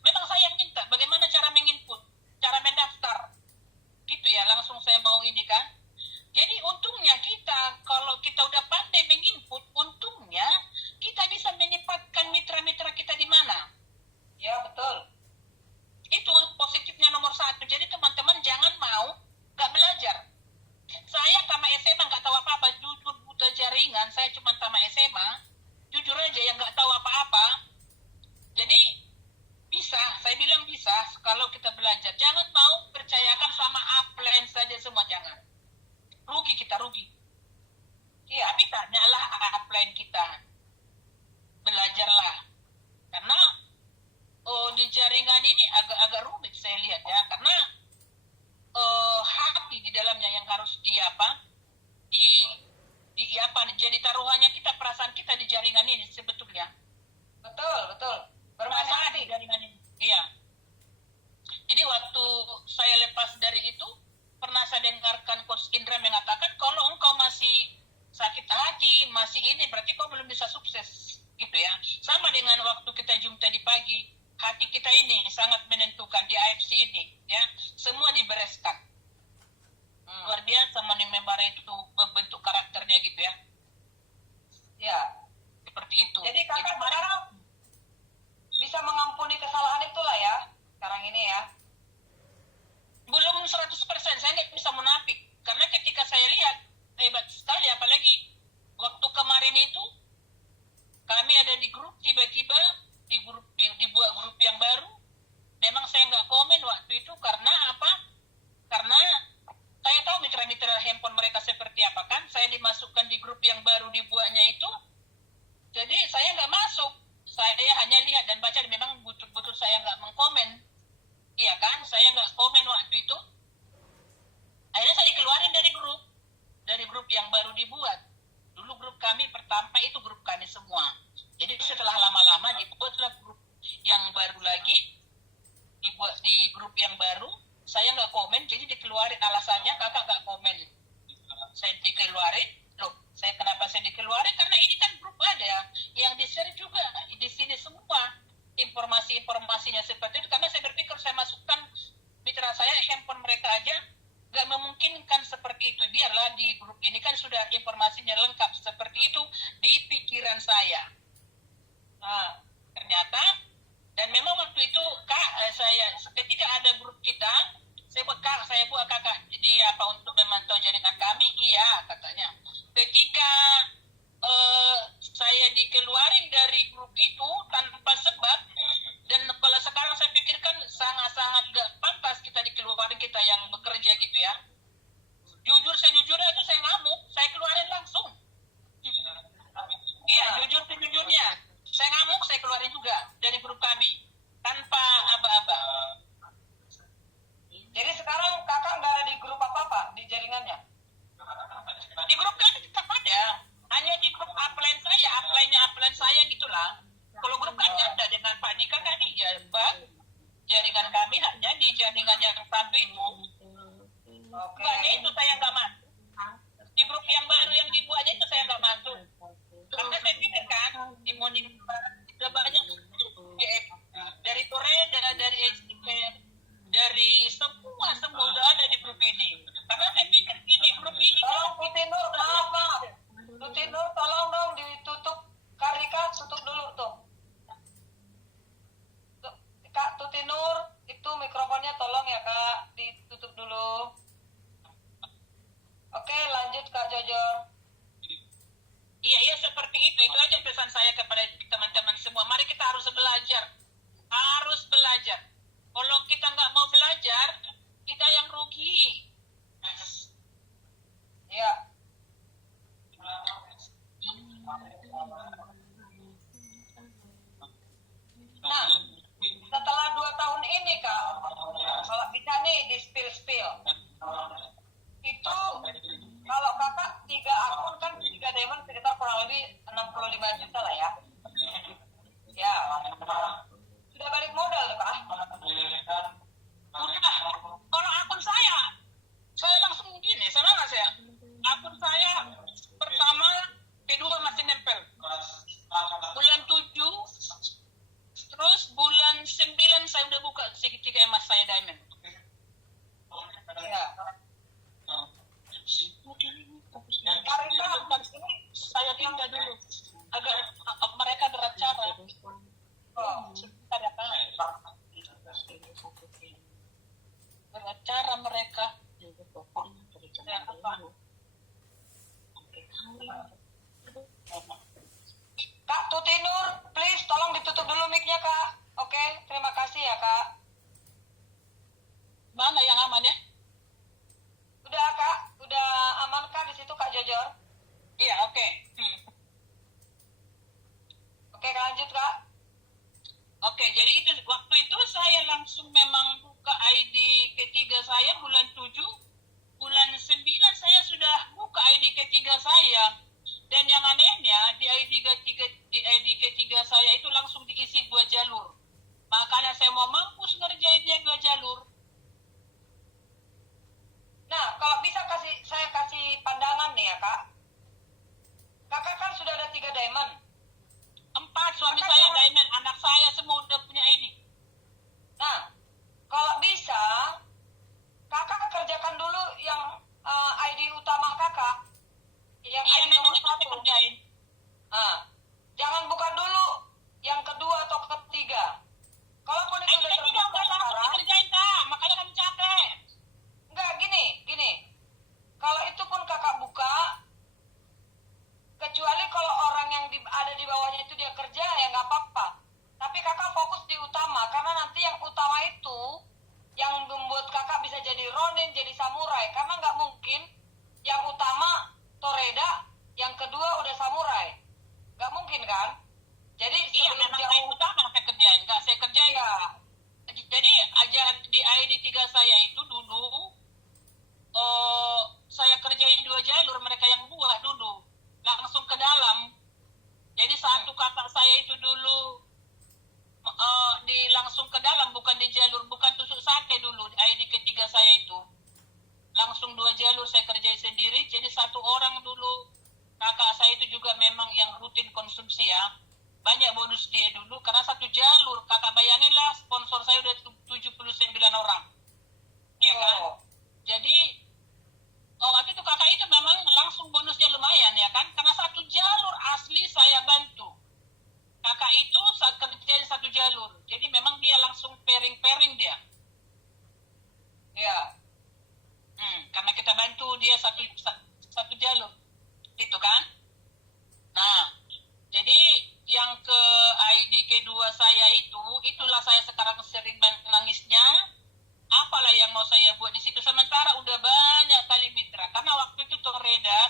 memang saya yang minta bagaimana cara menginput, cara mendaftar. Gitu ya, langsung saya mau ini kan. Jadi untungnya kalau kita udah pandai menginput, untungnya kita bisa menempatkan mitra-mitra kita di mana. Ya, betul. Itu positifnya nomor 1. Jadi teman-teman jangan mau nggak belajar. Saya tamat SMA nggak tahu apa-apa, jujur buta jaringan, saya cuma tamat SMA, jujur aja yang nggak tahu apa-apa. Jadi bisa, saya bilang bisa kalau kita belajar. Jangan mau percayakan sama upline saja semua, jangan. Rugi kita, rugi. Iya, tapi tanyalah upline kita. Belajarlah. Karena di jaringan ini agak rumit saya lihat ya, karena hati di dalamnya yang harus jadi taruhannya kita, perasaan kita di jaringan ini sebetulnya. Betul. Bermain hati jaringan ini. Iya. Jadi waktu saya lepas dari itu, pernah saya dengarkan Coach Indra mengatakan kalau engkau masih sakit hati, masih ini, berarti kau belum bisa sukses, gitu ya. Sama dengan waktu kita jumpa tadi pagi, hati kita ini sangat menentukan di AFC ini, ya. Semua dibereskan. Luar biasa member itu membentuk karakternya gitu ya. Ya. Seperti itu. Jadi kakak sekarang bisa mengampuni kesalahan itulah ya, sekarang ini ya. Belum 100%, saya nggak bisa munafik. Karena ketika saya lihat, hebat sekali, apalagi waktu kemarin itu, kami ada di grup, tiba-tiba dibuat grup yang baru. Memang saya nggak komen waktu itu, karena apa? Karena saya tahu mitra-mitra handphone mereka seperti apa kan. Saya dimasukkan di grup yang baru dibuatnya itu, jadi saya nggak masuk. Saya hanya lihat dan baca, memang betul-betul saya nggak mengkomen. Iya kan, saya nggak komen waktu itu. Akhirnya saya dikeluarin dari grup yang baru dibuat. Dulu grup kami pertama itu grup kami semua. Jadi setelah lama-lama dibuatlah grup yang baru lagi, dibuat di grup yang baru. Saya nggak komen, jadi dikeluarin. Alasannya kakak nggak komen. Saya dikeluarin. Loh, kenapa saya dikeluarin? Karena ini kan grup ada yang di-share juga di sini semua informasi-informasinya seperti itu. Karena saya berpikir saya masukkan mitra saya, handphone mereka aja nggak memungkinkan seperti itu. Biarlah di grup ini kan sudah informasinya lengkap seperti itu di pikiran saya. Nah, ternyata, dan memang waktu itu saya ketika ada grup kita, saya buat kakak jadi apa untuk memantau jaringan kami. Iya, katanya ketika saya dikeluarin dari grup itu tanpa sebab, dan kalau sekarang saya pikirkan sangat-sangat gak pantas kita dikeluarin, kita yang bekerja gitu ya. Sejujurnya itu saya ngamuk, saya keluarin langsung. pesan saya kepada teman-teman semua, mari kita harus belajar. Harus belajar. Kalau kita nggak mau belajar, kita yang rugi. Ya. Nah, setelah 2 tahun ini Kak, kalau bisa nih di spill. Itu kalau Kakak 3 akun kan 3 diamond sekitar kurang lebih 65 juta lah ya. Ya. Sudah balik modal tuh Kak? Udah, kalau akun saya langsung gini, semangat saya. Akun saya pertama, kedua masih nempel. Bulan 7, terus bulan 9 saya udah buka segitiga emas saya diamond. Ya. Karena ini saya tinggal dulu agar mereka beracara. Oh. Sebentar ya Kak. Beracara mereka. Ya, apa? Kak Tuti Nur, please tolong ditutup dulu mic-nya Kak. Oke, terima kasih ya Kak. Mana yang aman ya? Udah Kak, udah aman Kak di situ Kak Jojor? Iya, oke. Oke, lanjut Kak. Oke, jadi itu waktu itu saya langsung memang buka ID ketiga saya bulan 7, bulan 9 saya sudah buka ID ketiga saya. Dan yang anehnya di ID ketiga saya itu langsung diisi 2 jalur. Makanya saya mau mampus ngerjainnya 2 jalur. Nah, kalau bisa saya kasih pandangan nih ya Kak. Kakak kan sudah ada 3 diamond. 4 suami saya diamond, anak saya semua udah punya ID. Nah, kalau bisa Kakak kerjakan dulu yang ID utama Kakak. Yang Iya, ID memang nomor itu saya 1. kerjain. Nah, jangan buka dulu yang kedua atau ketiga. Kalaupun itu udah ID ketiga terbuka udah langsung sekarang, dikerjain Kak, makanya kami capek. enggak gini. Kalau itu pun Kakak buka, kecuali kalau orang yang ada di bawahnya itu dia kerja ya nggak apa-apa. Tapi Kakak fokus di utama, karena nanti yang utama itu yang membuat Kakak bisa jadi Ronin, jadi samurai. Karena nggak mungkin yang utama Toreda, yang kedua udah samurai. Nggak mungkin kan? Jadi Iya, sebelum memang dia saya utama saya kerjain, nggak saya kerjain. iya. Jadi aja di ID 3 saya itu dulu saya kerjain 2 jalur, mereka yang buat dulu langsung ke dalam. Jadi satu kakak saya itu dulu langsung ke dalam, bukan di jalur, bukan tusuk sate dulu. ID ketiga saya itu langsung 2 jalur saya kerjain sendiri. Jadi 1 orang dulu kakak saya itu juga memang yang rutin konsumsi ya, banyak bonus dia dulu karena 1 jalur. Kakak bayanginlah sponsor saya udah 79 orang ya kan. Jadi waktu itu kakak itu memang langsung bonusnya lumayan ya kan, karena 1 jalur asli saya bantu kakak itu saat kerjain 1 jalur. Jadi memang dia langsung pairing dia Iya. karena kita bantu dia satu jalur gitu kan. Nah, jadi yang ke ID kedua saya itulah saya sekarang sering nangisnya. Apalah yang mau saya buat di situ, sementara udah banyak kali mitra. Karena waktu itu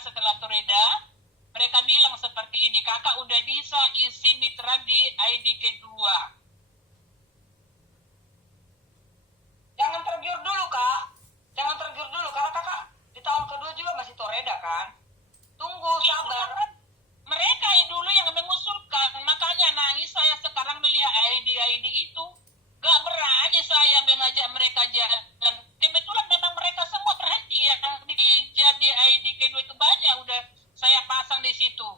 setelah Toreda mereka bilang seperti ini, kakak udah bisa isi mitra di ID kedua. Jangan tergiur dulu Kak. Jangan tergiur dulu karena Kakak di tahun kedua juga masih Toreda kan. Tunggu, sabar. Mereka dulu yang mengusulkan, makanya nangis saya sekarang melihat ID itu. Gak berani saya mengajak mereka jalan. Kebetulan memang mereka semua berhenti ya, di ID kedua itu banyak udah saya pasang di situ.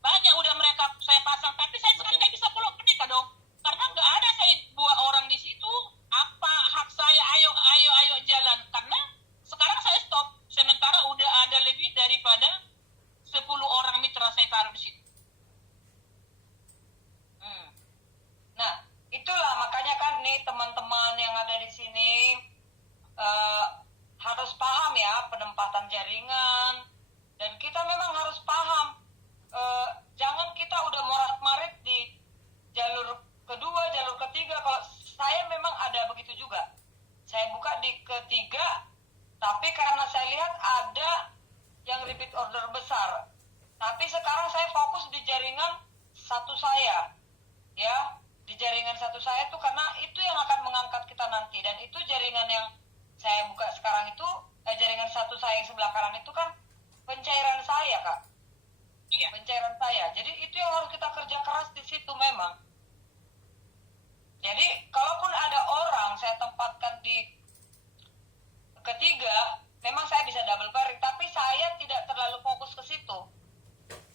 Banyak udah mereka saya pasang, tapi saya sekarang nggak bisa peluk mereka dong. Karena nggak ada saya 2 orang di situ. Apa hak saya? Ayo jalan. Karena sekarang saya stop. Sementara udah ada lebih daripada menurut saya tuh karena itu yang akan mengangkat kita nanti, dan itu jaringan yang saya buka sekarang itu, jaringan satu saya yang sebelah kanan itu kan pencairan saya, Kak. Iya. Pencairan saya. Jadi itu yang harus kita kerja keras di situ memang. Jadi kalaupun ada orang saya tempatkan di ketiga, memang saya bisa double pairing, tapi saya tidak terlalu fokus ke situ.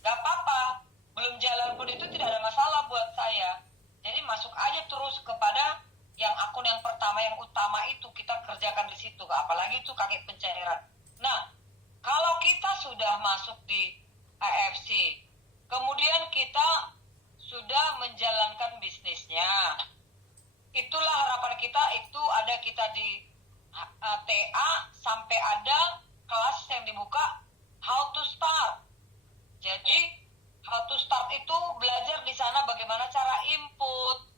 Gak apa-apa, belum jalan pun itu tidak ada masalah buat saya. Jadi masuk aja terus kepada yang akun yang pertama, yang utama itu kita kerjakan di situ, apalagi itu kaki pencairan. Nah, kalau kita sudah masuk di AFC, kemudian kita sudah menjalankan bisnisnya, itulah harapan kita, itu ada kita di TA sampai ada kelas yang dibuka how to start. Jadi how to start itu belajar di sana bagaimana cara input,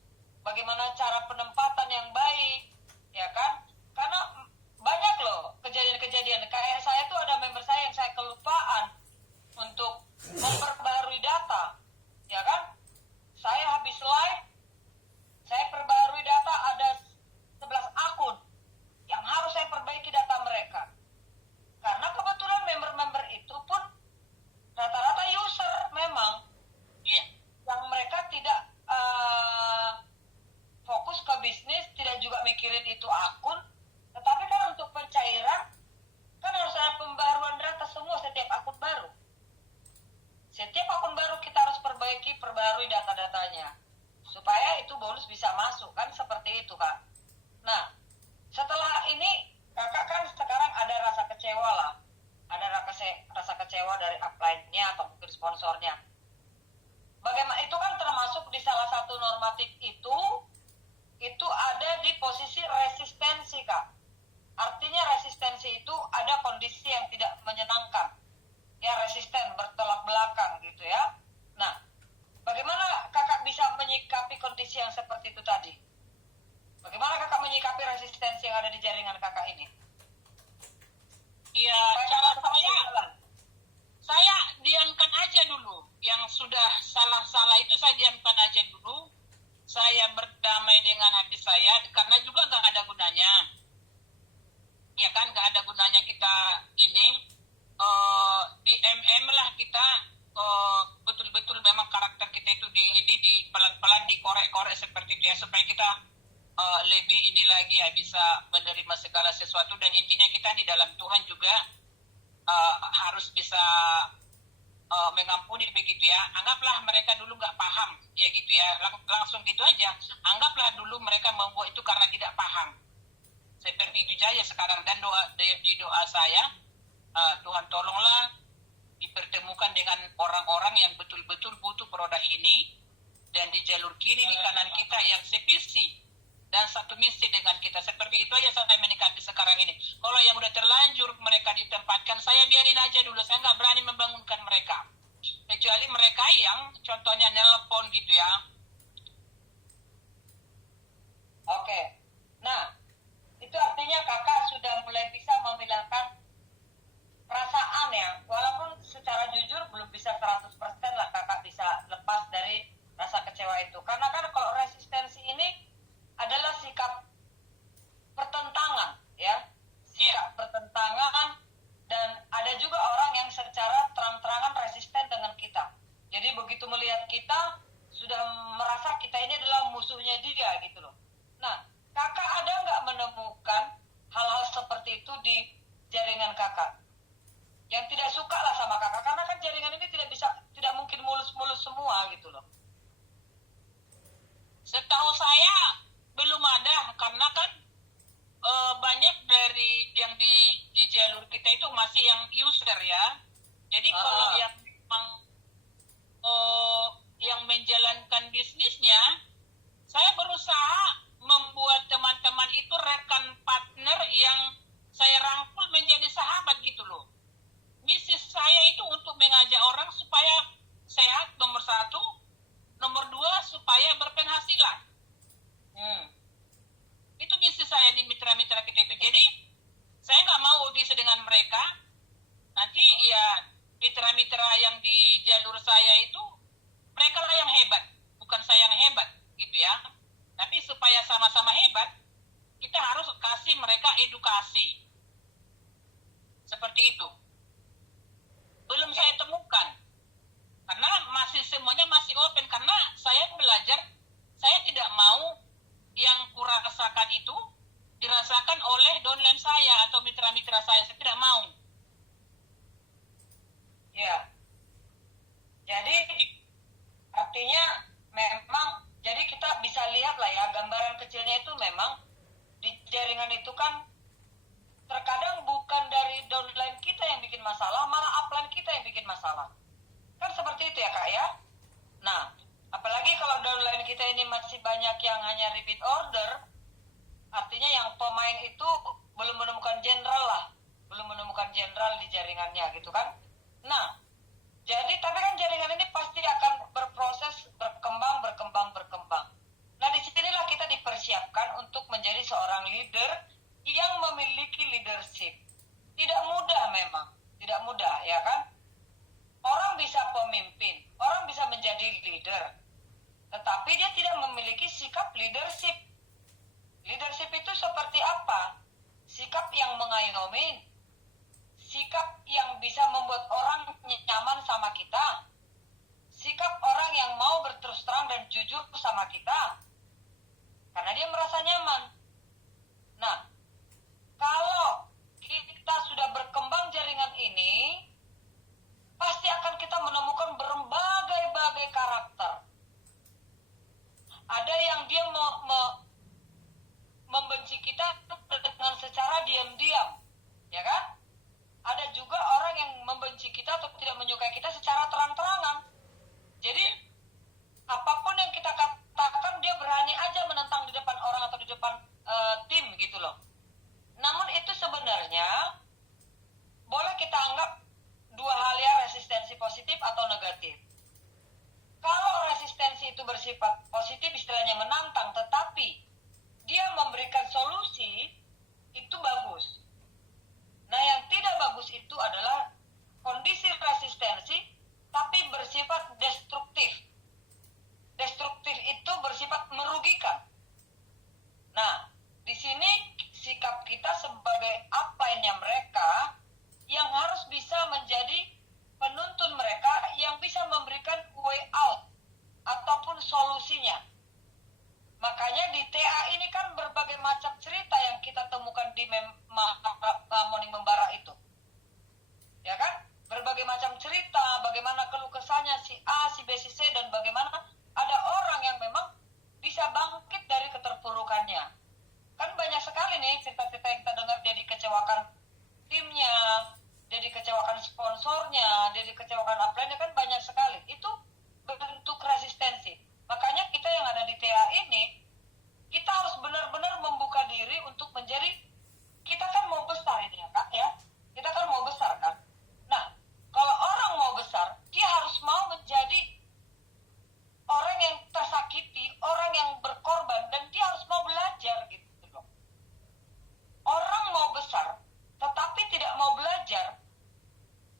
bagaimana cara penempatan yang baik, ya kan? Karena banyak loh kejadian-kejadian. Kayak saya tuh ada member saya yang saya kelupaan untuk memperbarui data, ya kan? Saya habis live, saya perbarui data, ada 11 akun yang harus saya perbaiki data mereka. Karena kebetulan member-member itu pun rata-rata user memang, yang mereka tidak fokus ke bisnis, tidak juga mikirin itu akun. Tetapi kan untuk pencairan kan harus ada pembaruan data semua setiap akun baru. Setiap akun baru kita harus perbarui data-datanya supaya itu bonus bisa masuk, kan seperti itu, Kak. Nah, setelah ini Kakak kan sekarang ada rasa kecewa lah, ada rasa kecewa dari upline-nya atau mungkin sponsornya. Bagaimana itu kan termasuk di salah satu normatif itu ada di posisi resistensi, Kak. Artinya resistensi itu ada kondisi yang tidak menyenangkan, ya, resisten, bertolak belakang gitu ya. Nah, bagaimana Kakak bisa menyikapi kondisi yang seperti itu tadi? Bagaimana Kakak menyikapi resistensi yang ada di jaringan Kakak ini? Ya, cara saya diamkan aja dulu. Yang sudah salah-salah itu saya diamkan aja dulu. Saya berdamai dengan hati saya, karena juga nggak ada gunanya. Ya kan, nggak ada gunanya kita ini di MM lah kita betul-betul memang karakter kita itu di pelan-pelan dikorek-korek seperti itu ya, supaya kita lebih ini lagi ya, bisa menerima segala sesuatu. Dan intinya kita di dalam Tuhan juga harus bisa mengampuni begitu ya. Anggaplah mereka dulu nggak paham ya gitu ya, langsung gitu aja. Anggaplah dulu mereka membuat itu karena tidak paham. Seperti itu saja sekarang. Dan di doa saya, Tuhan tolonglah dipertemukan dengan orang-orang yang betul-betul butuh produk ini, dan di jalur kiri di kanan kita yang sevisi dan satu misi dengan kita. Seperti itu aja saya menyikapi sekarang ini. Kalau yang udah terlanjur mereka ditempatkan, saya biarin aja dulu. Saya nggak berani membangunkan mereka, kecuali mereka yang contohnya nelpon gitu ya. Oke. Nah, itu artinya Kakak sudah mulai bisa memilahkan perasaan ya, walaupun secara jujur belum bisa 100% lah Kakak bisa lepas dari rasa kecewa itu. Karena kan kalau resistensi ini adalah sikap pertentangan ya, sikap pertentangan, dan ada juga orang yang secara terang-terangan resisten dengan kita. Jadi begitu melihat kita sudah merasa kita ini adalah musuhnya dia gitu loh. Nah, Kakak ada nggak menemukan hal-hal seperti itu di jaringan Kakak? Yang tidak suka lah sama Kakak, karena kan jaringan ini tidak mungkin mulus-mulus semua gitu loh. Setahu saya belum ada, karena kan banyak dari yang di jalur kita itu masih yang user ya. Jadi kalau yang memang yang menjalankan bisnisnya, saya berusaha membuat teman-teman itu rekan partner yang saya rangkul menjadi sahabat gitu loh. Misi saya itu untuk mengajak orang supaya sehat, nomor 1, nomor 2 supaya berpenghasilan. Itu misi saya di mitra-mitra kita itu. Jadi saya nggak mau bisa dengan mereka. Nanti ya mitra-mitra yang di jalur saya itu mereka lah yang hebat, bukan saya yang hebat gitu ya. Tapi supaya sama-sama hebat, kita harus kasih mereka edukasi. Seperti itu. Belum saya temukan. Karena semuanya masih open. Karena saya belajar, saya tidak mau yang kurasakan itu dirasakan oleh downline saya atau mitra-mitra saya. Saya tidak mau. Ya. Jadi artinya memang, jadi kita bisa lihat lah ya, gambaran kecilnya itu memang di jaringan itu kan terkadang bukan dari downline kita yang bikin masalah, malah upline kita yang bikin masalah. Kan seperti itu ya Kak ya. Nah, apalagi kalau downline kita ini masih banyak yang hanya repeat order, artinya yang pemain itu belum menemukan jenderal lah, belum menemukan jenderal di jaringannya gitu kan. Nah, jadi tapi kan jaringan ini pasti akan berproses, berkembang. Nah, disinilah kita dipersiapkan untuk menjadi seorang leader yang memiliki leadership. Tidak mudah memang, tidak mudah ya kan. Orang bisa pemimpin, orang bisa menjadi leader, tetapi dia tidak memiliki sikap leadership. Leadership itu seperti apa? Sikap yang mengayomi, sikap yang bisa membuat orang nyaman sama kita, sikap orang yang mau berterus terang dan jujur sama kita, karena dia merasa nyaman. Nah, kalau kita sudah berkembang jaringan ini, pasti akan kita menemukan berbagai karakter. Ada yang dia membenci kita dengan secara diam-diam, ya kan? Ada juga orang yang membenci kita atau tidak menyukai kita secara terang-terangan. Jadi apapun yang kita katakan, dia berani aja menentang di depan orang atau di depan tim gitu loh. Namun itu sebenarnya boleh kita anggap dua hal ya, resistensi positif atau negatif. Kalau resistensi itu bersifat positif, istilahnya menantang, tetapi dia memberikan solusi, itu bagus. Nah, yang tidak bagus itu adalah kondisi resistensi tapi bersifat destruktif. Destruktif itu bersifat merugikan. Nah, di sini sikap kita sebagai upline-nya mereka yang harus bisa menjadi penuntun mereka, yang bisa memberikan way out ataupun solusinya. Makanya di TA ini kan berbagai macam cerita yang kita temukan di Morning Membara itu. Ya kan? Berbagai macam cerita, bagaimana keluh kesahnya si A, si B, si C, dan bagaimana ada orang yang memang bisa bangkit dari keterpurukannya. Kan banyak sekali nih cerita-cerita yang kita dengar, dia dikecewakan timnya, dia dikecewakan sponsornya, dia dikecewakan upline-nya, kan banyak sekali. Itu bentuk resistensi. Makanya kita yang ada di TA ini, kita harus benar-benar membuka diri untuk menjadi, kita kan mau besar ini ya Kak ya, kita kan mau besar kan. Nah, kalau orang mau besar, dia harus mau menjadi orang yang tersakiti, orang yang berkorban, dan dia harus mau belajar gitu loh. Orang mau besar, tetapi tidak mau belajar,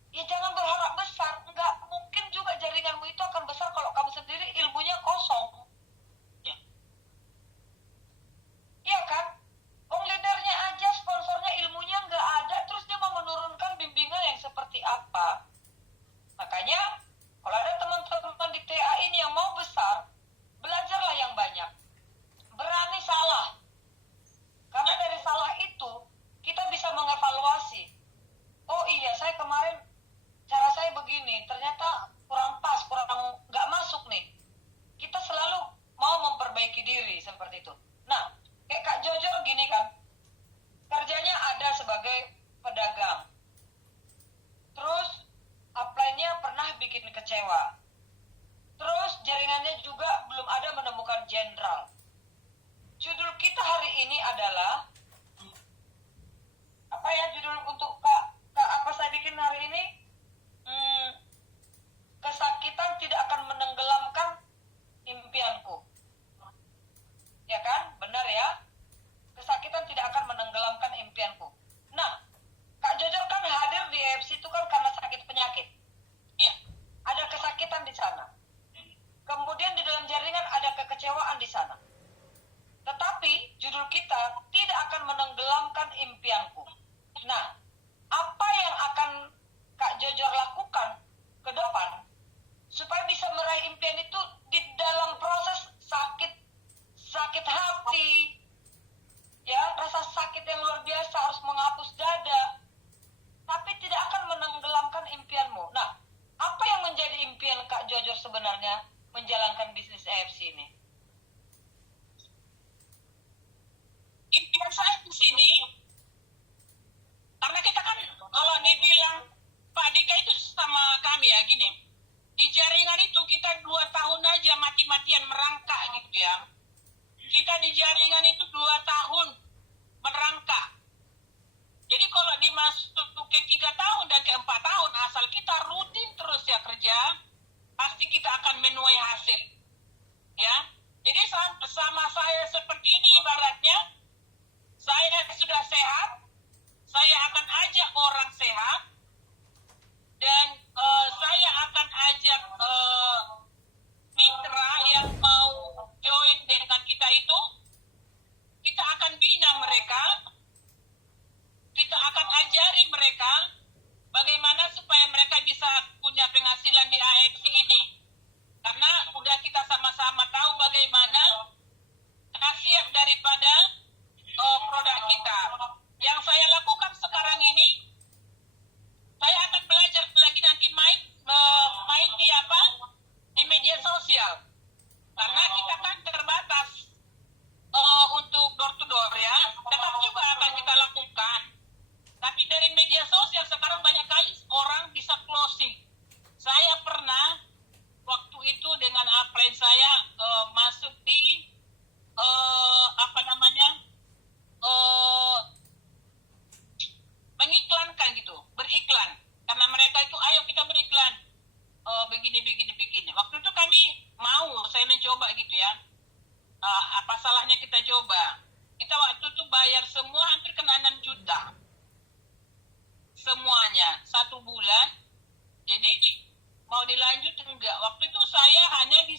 ya jangan berharap besar. Nggak mungkin juga jaringanmu itu akan besar kalau kamu sendiri ilmunya kosong. Ya. Iya kan? Leadernya aja, sponsornya ilmunya nggak ada, terus dia mau menurunkan bimbingan yang seperti apa? Makanya, kalau ada teman-teman di TA ini yang mau besar, belajarlah yang banyak. Berani salah. Karena dari salah itu, kita bisa mengevaluasi. Oh iya, saya kemarin cara saya begini, ternyata kurang pas, kurang nggak masuk nih. Kita selalu mau memperbaiki diri seperti itu. Nah, kayak Kak Jojo gini kan, kerjanya ada sebagai pedagang. Terus upline-nya pernah bikin kecewa. Terus jaringannya juga belum ada menemukan jenderal. Judul kita hari ini adalah, apa ya judul untuk Kak apa saya bikin hari ini? Kesakitan tidak akan menenggelamkan impianku. Ya kan? Benar ya? Kesakitan tidak akan menenggelamkan impianku. Nah, Kak Jojo kan hadir di EFC itu kan karena sakit penyakit. Ya. Ada kesakitan di sana. Kemudian di dalam jaringan ada kekecewaan di sana. menjalankan bisnis AFC ini? Impian saya di sini, karena kita kan kalau dibilang Pak Dika itu sama kami ya gini, di jaringan itu kita 2 tahun aja mati-matian merangkak gitu ya. Kita di jaringan itu 2 tahun merangkak. Jadi kalau dimasuki ke 3 tahun dan ke 4 tahun, asal kita rutin terus ya kerja, pasti kita akan menuai hasil. Ya, jadi sama saya seperti ini ibaratnya, saya sudah sehat, saya akan ajak orang sehat, dan saya akan ajak mitra yang mau join dengan kita itu, kita akan bina mereka, kita akan ajari mereka bagaimana supaya mereka bisa punya penghasilan di AFC ini. Karena udah kita sama-sama tahu bagaimana khasiat daripada produk kita. Yang saya lakukan sekarang ini, saya akan belajar lagi nanti main di apa? Di media sosial. Karena kita kan terbatas untuk door to door ya. Tetap juga akan kita lakukan. Tapi dari media sosial sekarang banyak kali orang bisa closing. Saya pernah waktu itu dengan upline saya masuk di mengiklankan gitu, beriklan. Karena mereka itu ayo kita beriklan. Begini. Waktu itu kami saya mencoba gitu ya. Apa salahnya kita coba? Kita waktu itu bayar semua hampir kena 6 juta. Semuanya 1 bulan. Jadi mau dilanjut enggak? Waktu itu saya hanya di